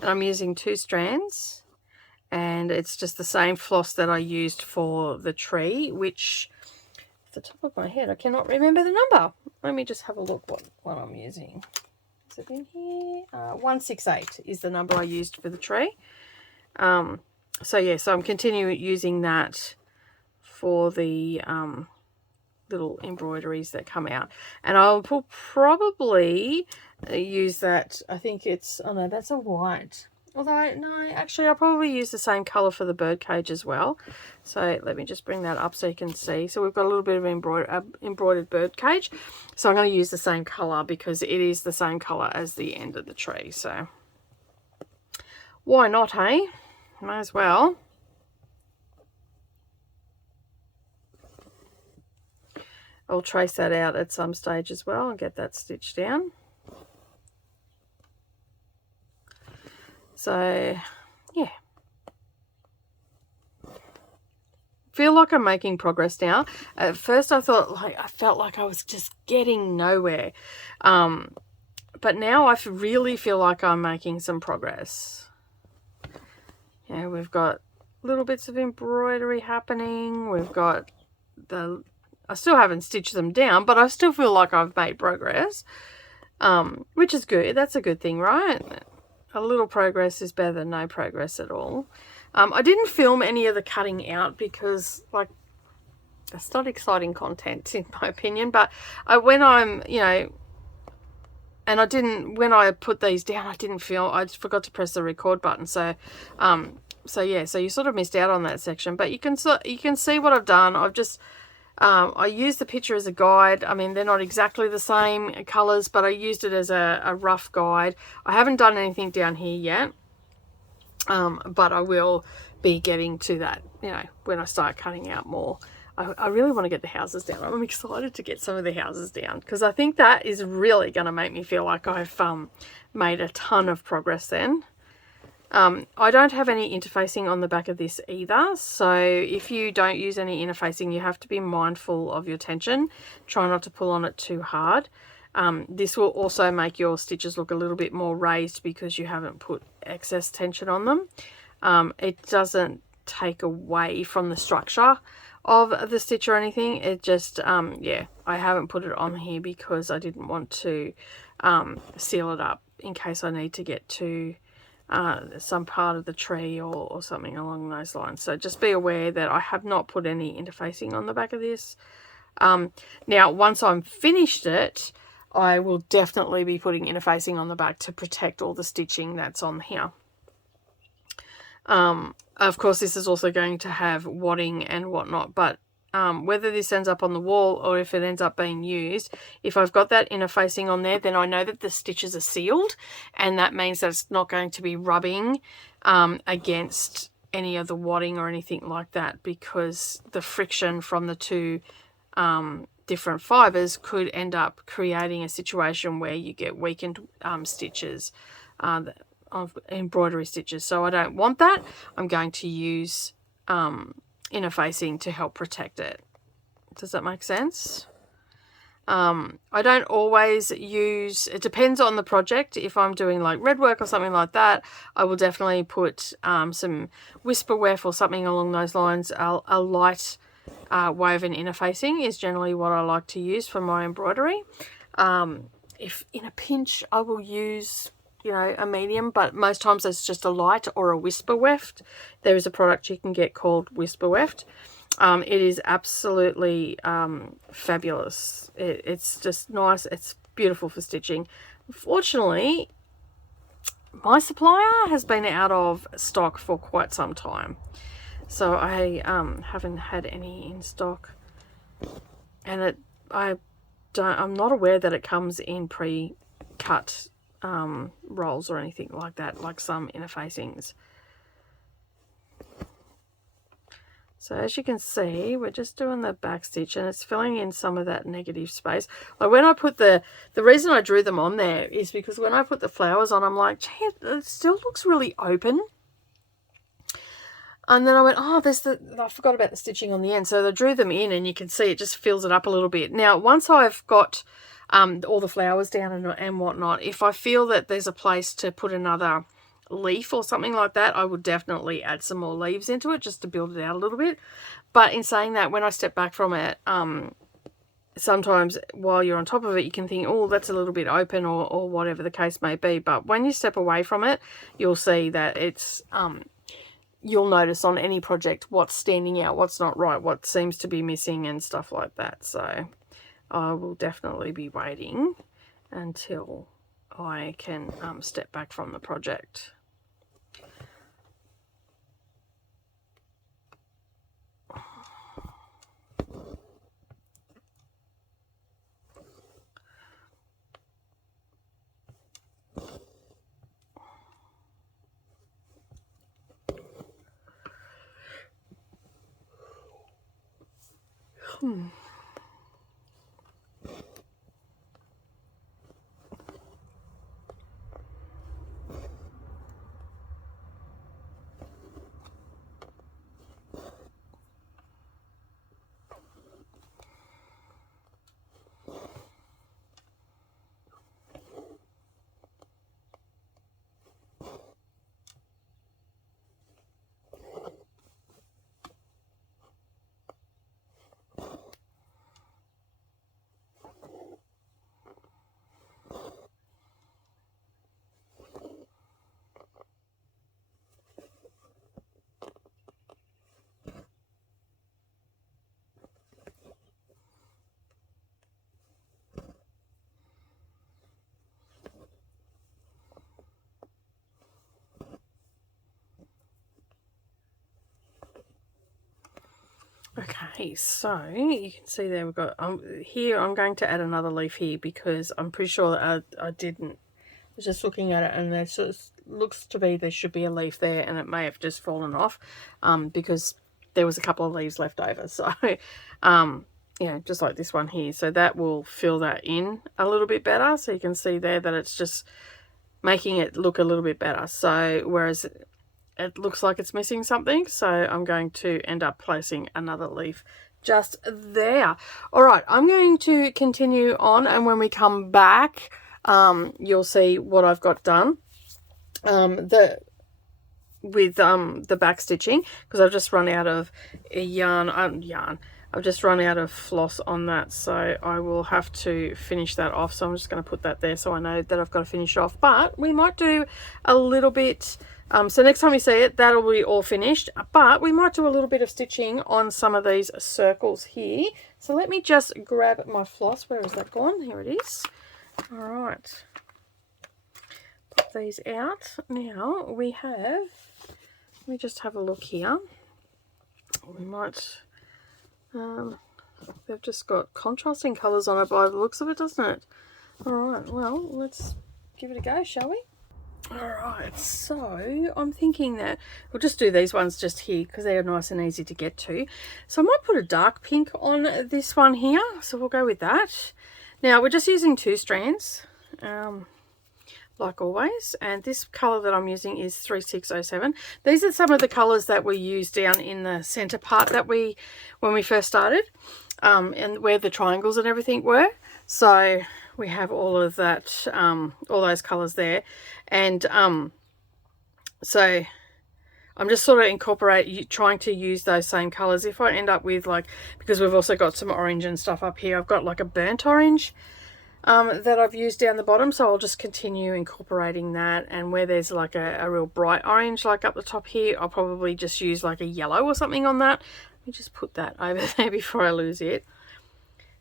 And I'm using 2 strands, and it's just the same floss that I used for the tree, which off the top of my head I cannot remember the number. Let me just have a look what I'm using. Is it in here? 168 is the number I used for the tree. So yeah, so I'm continuing using that for the little embroideries that come out, and I'll probably use that. I think it's, oh no, that's a white, although no, actually I'll probably use the same color for the bird cage as well. So let me just bring that up so you can see. So we've got a little bit of embroidered bird cage, so I'm going to use the same color because it is the same color as the end of the tree, so why not, hey? Might as well. I'll trace that out at some stage as well and get that stitched down. So, yeah. Feel like I'm making progress now. At first I felt like I was just getting nowhere. But now I really feel like I'm making some progress. Yeah, we've got little bits of embroidery happening. We've got I still haven't stitched them down, but I still feel like I've made progress, which is good. That's a good thing, right? A little progress is better than no progress at all. I didn't film any of the cutting out because, like, it's not exciting content in my opinion, but when I'm, you know, and I didn't, when I put these down, I didn't film, I just forgot to press the record button. So, yeah, so you sort of missed out on that section, but you can see what I've done. I've just, I used the picture as a guide. I mean, they're not exactly the same colours, but I used it as a rough guide. I haven't done anything down here yet, but I will be getting to that, you know, when I start cutting out more. I really want to get the houses down. I'm excited to get some of the houses down because I think that is really going to make me feel like I've made a ton of progress then. I don't have any interfacing on the back of this either, so if you don't use any interfacing, you have to be mindful of your tension. Try not to pull on it too hard. This will also make your stitches look a little bit more raised because you haven't put excess tension on them. It doesn't take away from the structure of the stitch or anything. It just, yeah, I haven't put it on here because I didn't want to seal it up in case I need to get to some part of the tree or something along those lines. So just be aware that I have not put any interfacing on the back of this. Now, once I'm finished it, I will definitely be putting interfacing on the back to protect all the stitching that's on here. Of course, this is also going to have wadding and whatnot, but whether this ends up on the wall or if it ends up being used, if I've got that interfacing on there, then I know that the stitches are sealed, and that means that it's not going to be rubbing against any of the wadding or anything like that, because the friction from the two different fibers could end up creating a situation where you get weakened stitches of embroidery stitches. So I don't want that. I'm going to use interfacing to help protect it. Does that make sense? I don't always use, it depends on the project. If I'm doing like red work or something like that, I will definitely put some whisper weft or something along those lines. A light woven interfacing is generally what I like to use for my embroidery. If in a pinch I will use, you know, a medium, but most times it's just a light or a whisper weft. There is a product you can get called whisper weft. It is absolutely fabulous. It's just nice. It's beautiful for stitching. Unfortunately, my supplier has been out of stock for quite some time, so I haven't had any in stock, and I'm not aware that it comes in pre-cut rolls or anything like that, like some interfacings. So as you can see, we're just doing the back stitch and it's filling in some of that negative space. Like when I put the reason I drew them on there is because when I put the flowers on, I'm like, gee, it still looks really open. And then I went, oh, I forgot about the stitching on the end. So I drew them in and you can see it just fills it up a little bit. Now, once I've got all the flowers down and whatnot, if I feel that there's a place to put another leaf or something like that, I would definitely add some more leaves into it just to build it out a little bit. But in saying that, when I step back from it, sometimes while you're on top of it, you can think, oh, that's a little bit open, or whatever the case may be. But when you step away from it, you'll see that it's you'll notice on any project what's standing out, what's not right, what seems to be missing and stuff like that. So I will definitely be waiting until I can step back from the project. Okay, so you can see there we've got here. I'm going to add another leaf here because I'm pretty sure that I didn't. I was just looking at it and there sort of looks to be there should be a leaf there, and it may have just fallen off because there was a couple of leaves left over. So yeah, just like this one here. So that will fill that in a little bit better. So you can see there that it's just making it look a little bit better. So whereas it looks like it's missing something, so I'm going to end up placing another leaf just there. All right, I'm going to continue on, and when we come back, you'll see what I've got done with the back stitching, because I've just run out of yarn. I've just run out of floss on that, so I will have to finish that off. So I'm just going to put that there so I know that I've got to finish off. But we might do a little bit. So next time you see it, that'll be all finished. But we might do a little bit of stitching on some of these circles here. So let me just grab my floss. Where is that gone? Here it is. All right. Pop these out. Now we have, let me just have a look here. We might, they've just got contrasting colours on it by the looks of it, doesn't it? All right, well, let's give it a go, shall we? Alright, so I'm thinking that we'll just do these ones just here because they are nice and easy to get to. So I might put a dark pink on this one here, so we'll go with that. Now we're just using 2 strands. like always. And this colour that I'm using is 3607. These are some of the colours that we used down in the centre part that when we first started, and where the triangles and everything were. So we have all of that, all those colours there. And so I'm just sort of trying to use those same colours. If I end up with, like, because we've also got some orange and stuff up here, I've got like a burnt orange that I've used down the bottom, so I'll just continue incorporating that. And where there's like a real bright orange, like up the top here, I'll probably just use like a yellow or something on that. Let me just put that over there before I lose it.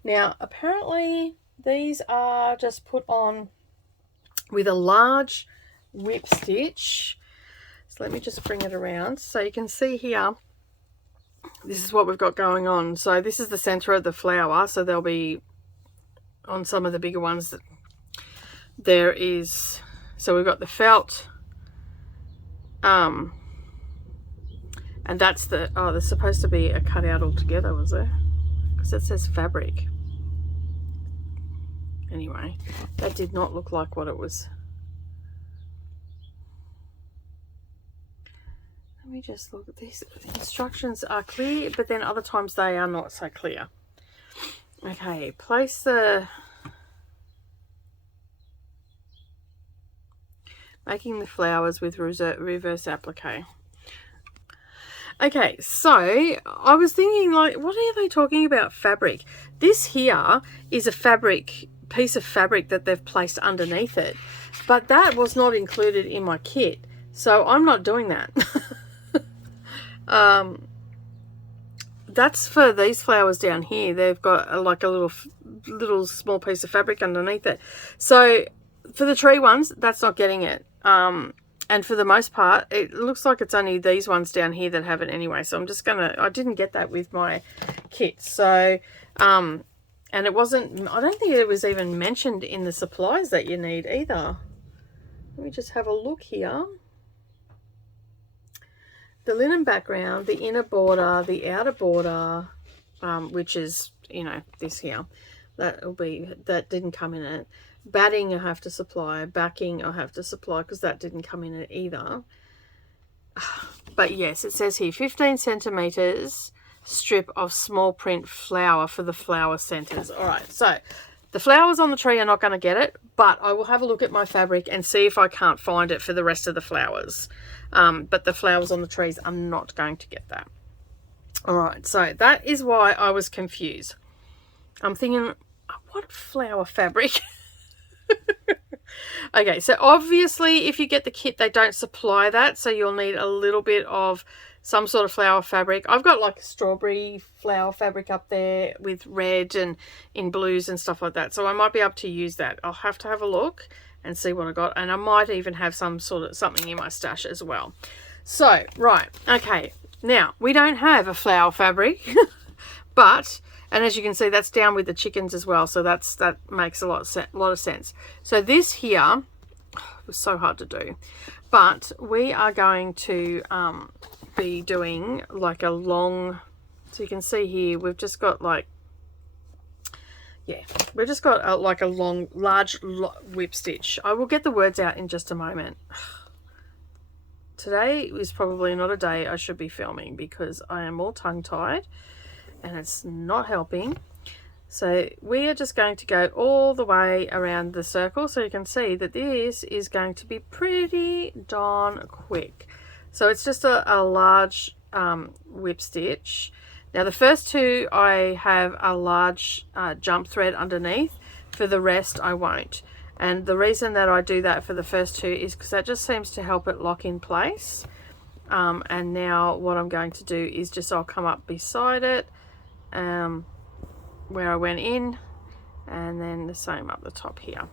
Now, apparently these are just put on with a large whip stitch. So let me just bring it around so you can see here. This is what we've got going on. So this is the center of the flower, so there'll be on some of the bigger ones that there is, so we've got the felt, and that's the, oh, there's supposed to be a cutout altogether, was there? Because it says fabric. Anyway, that did not look like what it was. Let me just look at these. The instructions are clear, but then other times they are not so clear. Okay, place the, making the flowers with reverse applique. Okay, so I was thinking, like, what are they talking about fabric? This here is a piece of fabric that they've placed underneath it, but that was not included in my kit, so I'm not doing that. That's for these flowers down here. They've got like a little small piece of fabric underneath it. So for the tree ones, that's not getting it. And for the most part, it looks like it's only these ones down here that have it anyway. So I'm just gonna, I didn't get that with my kit. So, and it wasn't, I don't think it was even mentioned in the supplies that you need either. Let me just have a look here. The linen background, the inner border, the outer border, which is, you know, this here, that didn't come in it. Batting I have to supply, backing I have to supply because that didn't come in it either. But yes, it says here 15 centimeters strip of small print flower for the flower centers. All right, so the flowers on the tree are not going to get it, but I will have a look at my fabric and see if I can't find it for the rest of the flowers. But the flowers on the trees, I'm not going to get that. All right, so that is why I was confused. I'm thinking, what flower fabric? Okay, so obviously if you get the kit, they don't supply that, so you'll need a little bit of some sort of flower fabric. I've got like a strawberry flower fabric up there with red and in blues and stuff like that, so I might be able to use that. I'll have to have a look and see what I got, and I might even have some sort of something in my stash as well. So right, okay, now we don't have a flower fabric but, and as you can see, that's down with the chickens as well, so that makes a lot of sense. So this here was so hard to do, but we are going to be doing like a long, so you can see here we've just got like, yeah, we've just got like a large whip stitch. I will get the words out in just a moment. Today is probably not a day I should be filming because I am all tongue-tied and it's not helping. So we are just going to go all the way around the circle, so you can see that this is going to be pretty darn quick. So it's just a large whip stitch. Now the first two I have a large jump thread underneath. For the rest I won't, and the reason that I do that for the first two is because that just seems to help it lock in place. And now what I'm going to do is just, I'll come up beside it where I went in, and then the same up the top here.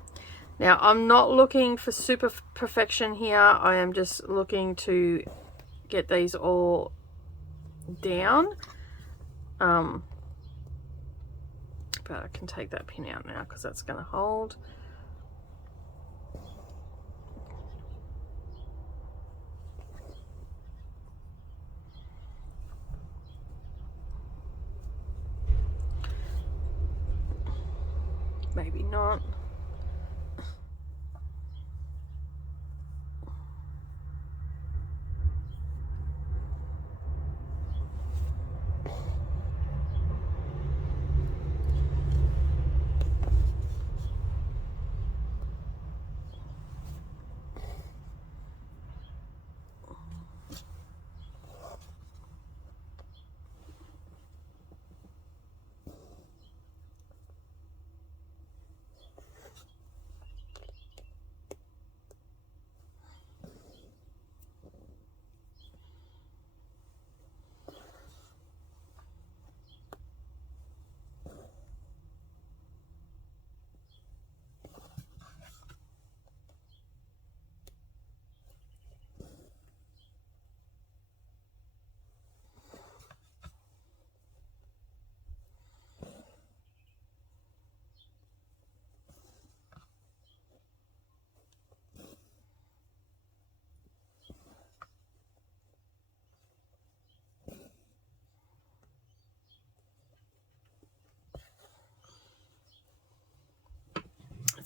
Now I'm not looking for super perfection here, I am just looking to get these all down. But I can take that pin out now because that's going to hold. Maybe not.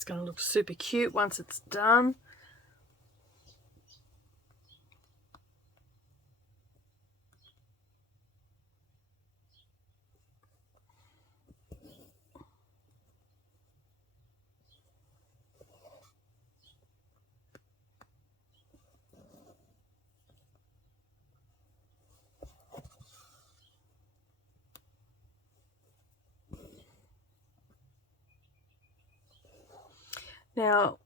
It's going to look super cute once it's done. Now,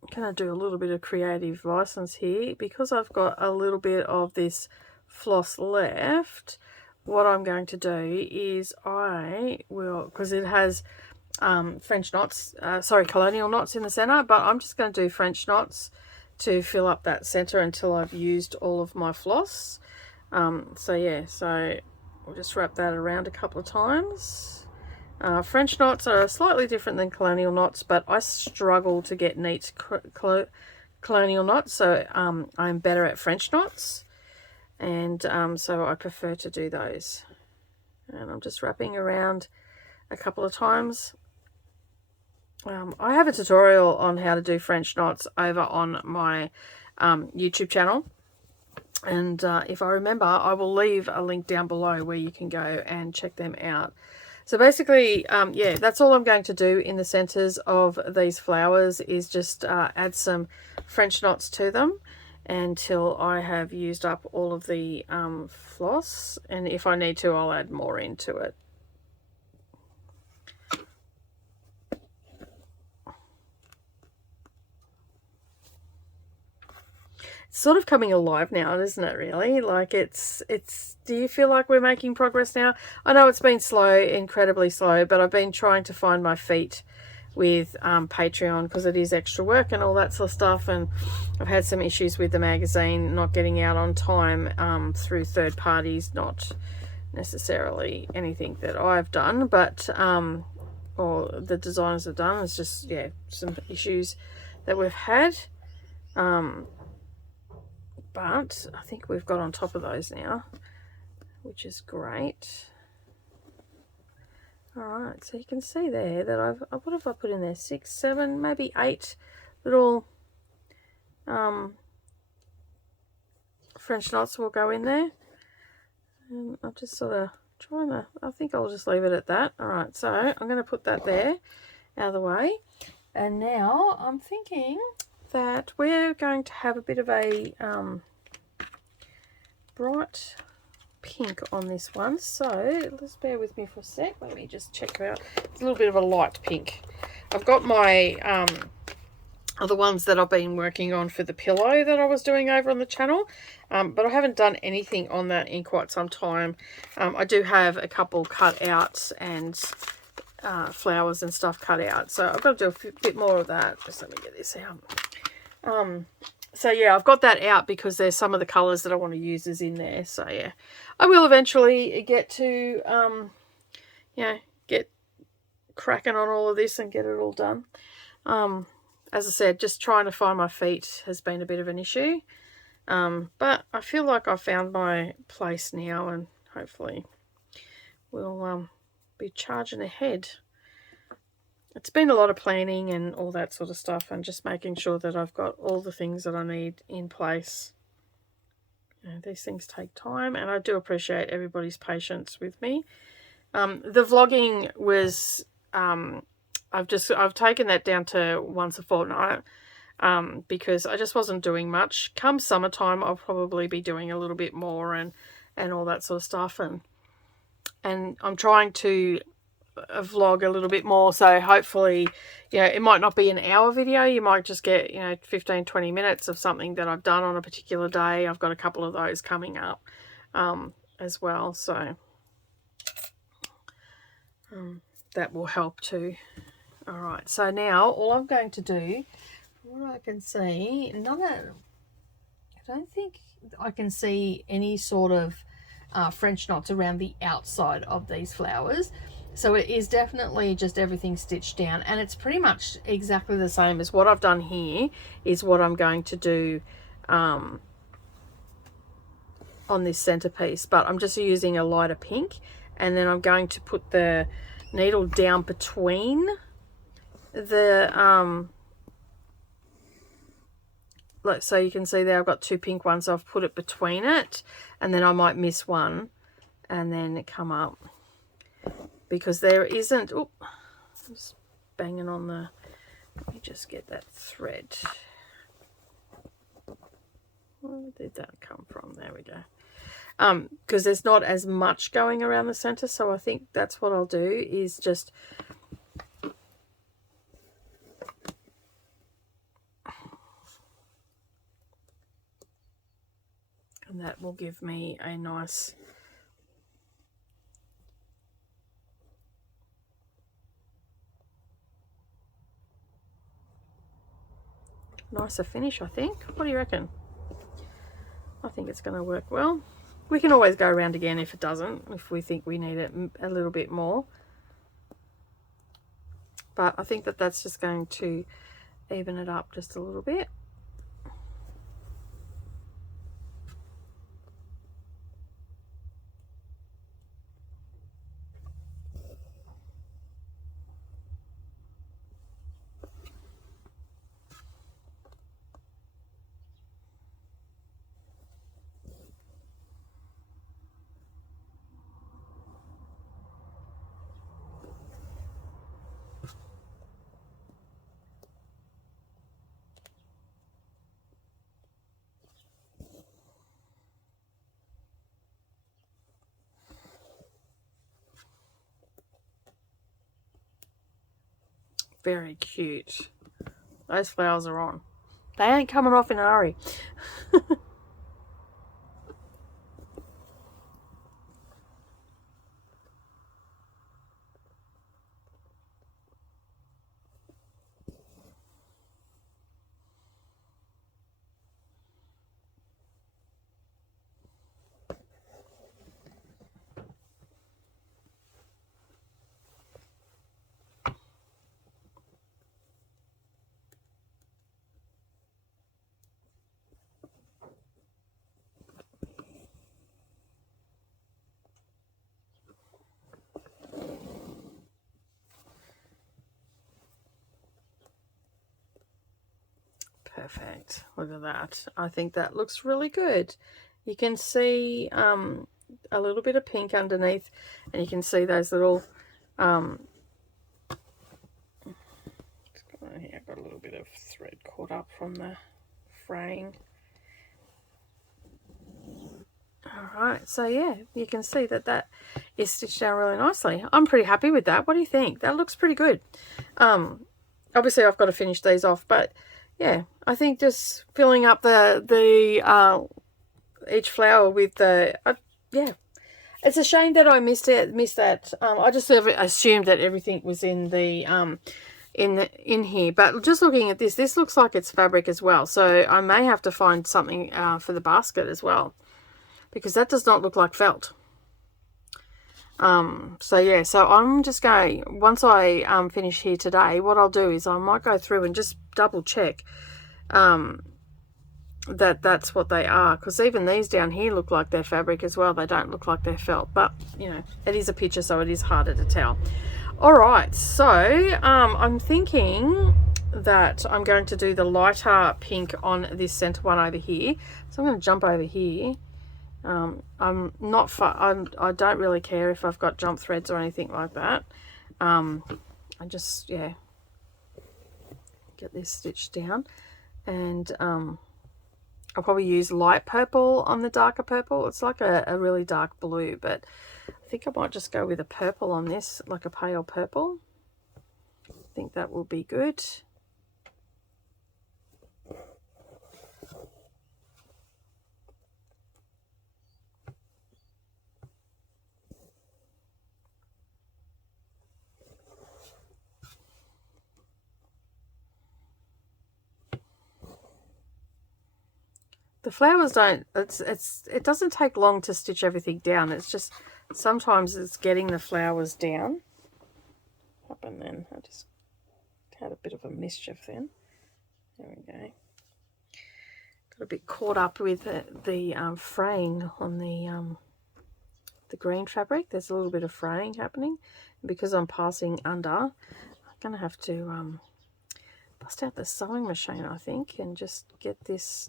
I'm going to do a little bit of creative license here. Because I've got a little bit of this floss left, what I'm going to do is I will, because it has French knots, colonial knots in the center, but I'm just going to do French knots to fill up that center until I've used all of my floss. So yeah, so we'll just wrap that around a couple of times. French knots are slightly different than colonial knots, but I struggle to get neat colonial knots, so I'm better at French knots, and so I prefer to do those. And I'm just wrapping around a couple of times. I have a tutorial on how to do French knots over on my YouTube channel, and if I remember, I will leave a link down below where you can go and check them out. So basically, yeah, that's all I'm going to do in the centers of these flowers, is just add some French knots to them until I have used up all of the floss, and if I need to, I'll add more into it. It's sort of coming alive now, isn't it, really? Like it's do you feel like we're making progress now? I know it's been slow, incredibly slow, but I've been trying to find my feet with Patreon, because it is extra work and all that sort of stuff, and I've had some issues with the magazine not getting out on time through third parties, not necessarily anything that I've done, but or the designers have done. It's just, yeah, some issues that we've had. But I think we've got on top of those now, which is great. All right, so you can see there that what have I put in there? 6, 7, maybe 8 little French knots will go in there. And I'm just sort of trying to, I think I'll just leave it at that. All right, so I'm going to put that there out of the way. And now I'm thinking that we're going to have a bit of a bright pink on this one, so let's bear with me for a sec. Let me just check out. It's a little bit of a light pink. I've got my other ones that I've been working on for the pillow that I was doing over on the channel, but I haven't done anything on that in quite some time. I do have a couple cut out and flowers and stuff cut out, so I've got to do a bit more of that. Just let me get this out. So yeah, I've got that out because there's some of the colours that I want to use is in there. So yeah, I will eventually get to, get cracking on all of this and get it all done. As I said, just trying to find my feet has been a bit of an issue. But I feel like I've found my place now, and hopefully we'll be charging ahead. It's been a lot of planning and all that sort of stuff, and just making sure that I've got all the things that I need in place. You know, these things take time, and I do appreciate everybody's patience with me. The vlogging was, I've taken that down to once a fortnight, because I just wasn't doing much. Come summertime, I'll probably be doing a little bit more and all that sort of stuff, and I'm trying to vlog a little bit more, so hopefully, you know, it might not be an hour video. You might just get, you know, 15-20 minutes of something that I've done on a particular day. I've got a couple of those coming up as well, so that will help too. All right, so now all I'm going to do, what I can see, I don't think I can see any sort of French knots around the outside of these flowers. So it is definitely just everything stitched down, and it's pretty much exactly the same as what I've done here is what I'm going to do on this centerpiece, but I'm just using a lighter pink, and then I'm going to put the needle down between the look, so you can see there I've got 2 pink ones, so I've put it between it, and then I might miss one and then come up, because there isn't, oh, I'm just banging on the, let me just get that thread. Where did that come from? There we go. Because there's not as much going around the center, so I think that's what I'll do, is just and that will give me a nicer finish, I think. What do you reckon? I think it's going to work well. We can always go around again if it doesn't, if we think we need it a little bit more. But I think that that's just going to even it up just a little bit. Very cute. Those flowers are on. They ain't coming off in a hurry. Perfect. Look at that. I think that looks really good. You can see a little bit of pink underneath, and you can see those little here, I've got a little bit of thread caught up from the fraying. Alright, so yeah, you can see that that is stitched down really nicely. I'm pretty happy with that. What do you think? That looks pretty good. Obviously I've got to finish these off, but yeah, I think just filling up the each flower with the yeah. It's a shame that I missed that. I just assumed that everything was in the in here, but just looking at this looks like it's fabric as well, so I may have to find something for the basket as well, because that does not look like felt. So yeah, so I'm just going, once I finish here today, what I'll do is I might go through and just double check that that's what they are, because even these down here look like they're fabric as well. They don't look like they're felt, but you know, it is a picture, so it is harder to tell. All right, so I'm thinking that I'm going to do the lighter pink on this center one over here. So I'm going to jump over here. I'm not far, I don't really care if I've got jump threads or anything like that. I just, yeah, get this stitched down, and I'll probably use light purple on the darker purple. It's like a really dark blue, but I think I might just go with a purple on this, like a pale purple. I think that will be good. The flowers don't, it doesn't take long to stitch everything down. It's just sometimes it's getting the flowers down. And then I just had a bit of a mischief then. There we go. Got a bit caught up with the fraying on the green fabric. There's a little bit of fraying happening. Because I'm passing under, I'm going to have to bust out the sewing machine, I think, and just get this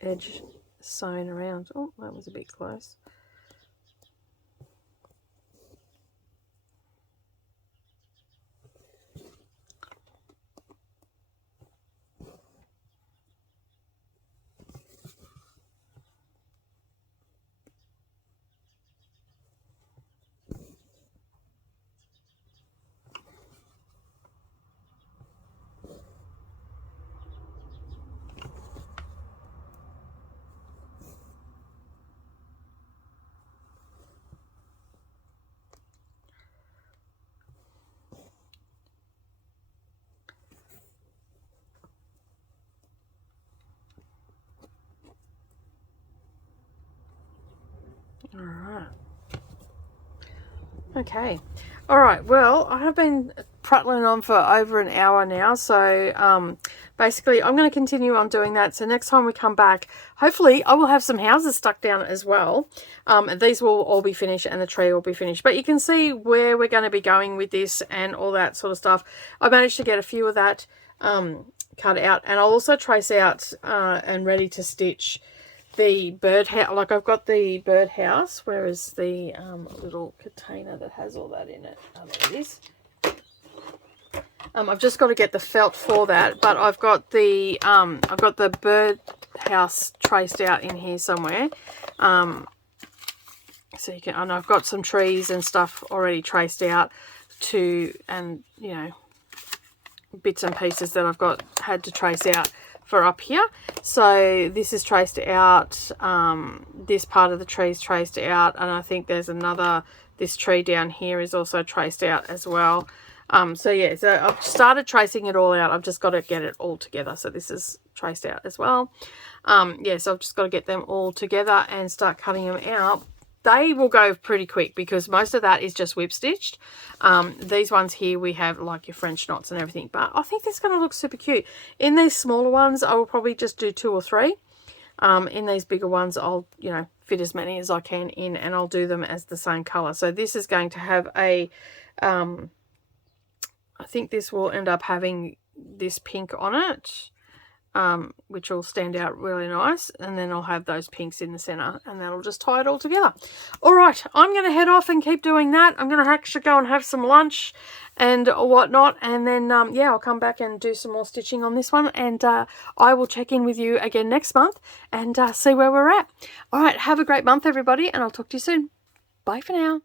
edge sewn around. Oh, that was a bit close. All right. Okay. All right. Well, I have been prattling on for over an hour now. So basically, I'm going to continue on doing that. So next time we come back, hopefully I will have some houses stuck down as well. And these will all be finished and the tree will be finished. But you can see where we're going to be going with this and all that sort of stuff. I managed to get a few of that cut out. And I'll also trace out and ready to stitch the bird house. Like, I've got the bird house. Where is the little container that has all that in it? Oh, there it is. I've just got to get the felt for that, but I've got the bird house traced out in here somewhere. So you can, and I've got some trees and stuff already traced out and you know, bits and pieces that I've had to trace out for up here. So this is traced out, this part of the tree is traced out, and I think there's this tree down here is also traced out as well. So yeah, so I've started tracing it all out. I've just got to get it all together. So this is traced out as well. Yeah, so I've just got to get them all together and start cutting them out. They will go pretty quick because most of that is just whip stitched. These ones here, we have like your French knots and everything, but I think it's going to look super cute. In these smaller ones, I will probably just do 2 or 3. In these bigger ones, I'll, you know, fit as many as I can in, and I'll do them as the same color. So this is going to have a, I think this will end up having this pink on it. Which will stand out really nice, and then I'll have those pinks in the center, and that'll just tie it all together. All right, I'm going to head off and keep doing that. I'm going to actually go and have some lunch and whatnot, and then yeah, I'll come back and do some more stitching on this one, and I will check in with you again next month and see where we're at. All right, have a great month, everybody, and I'll talk to you soon. Bye for now.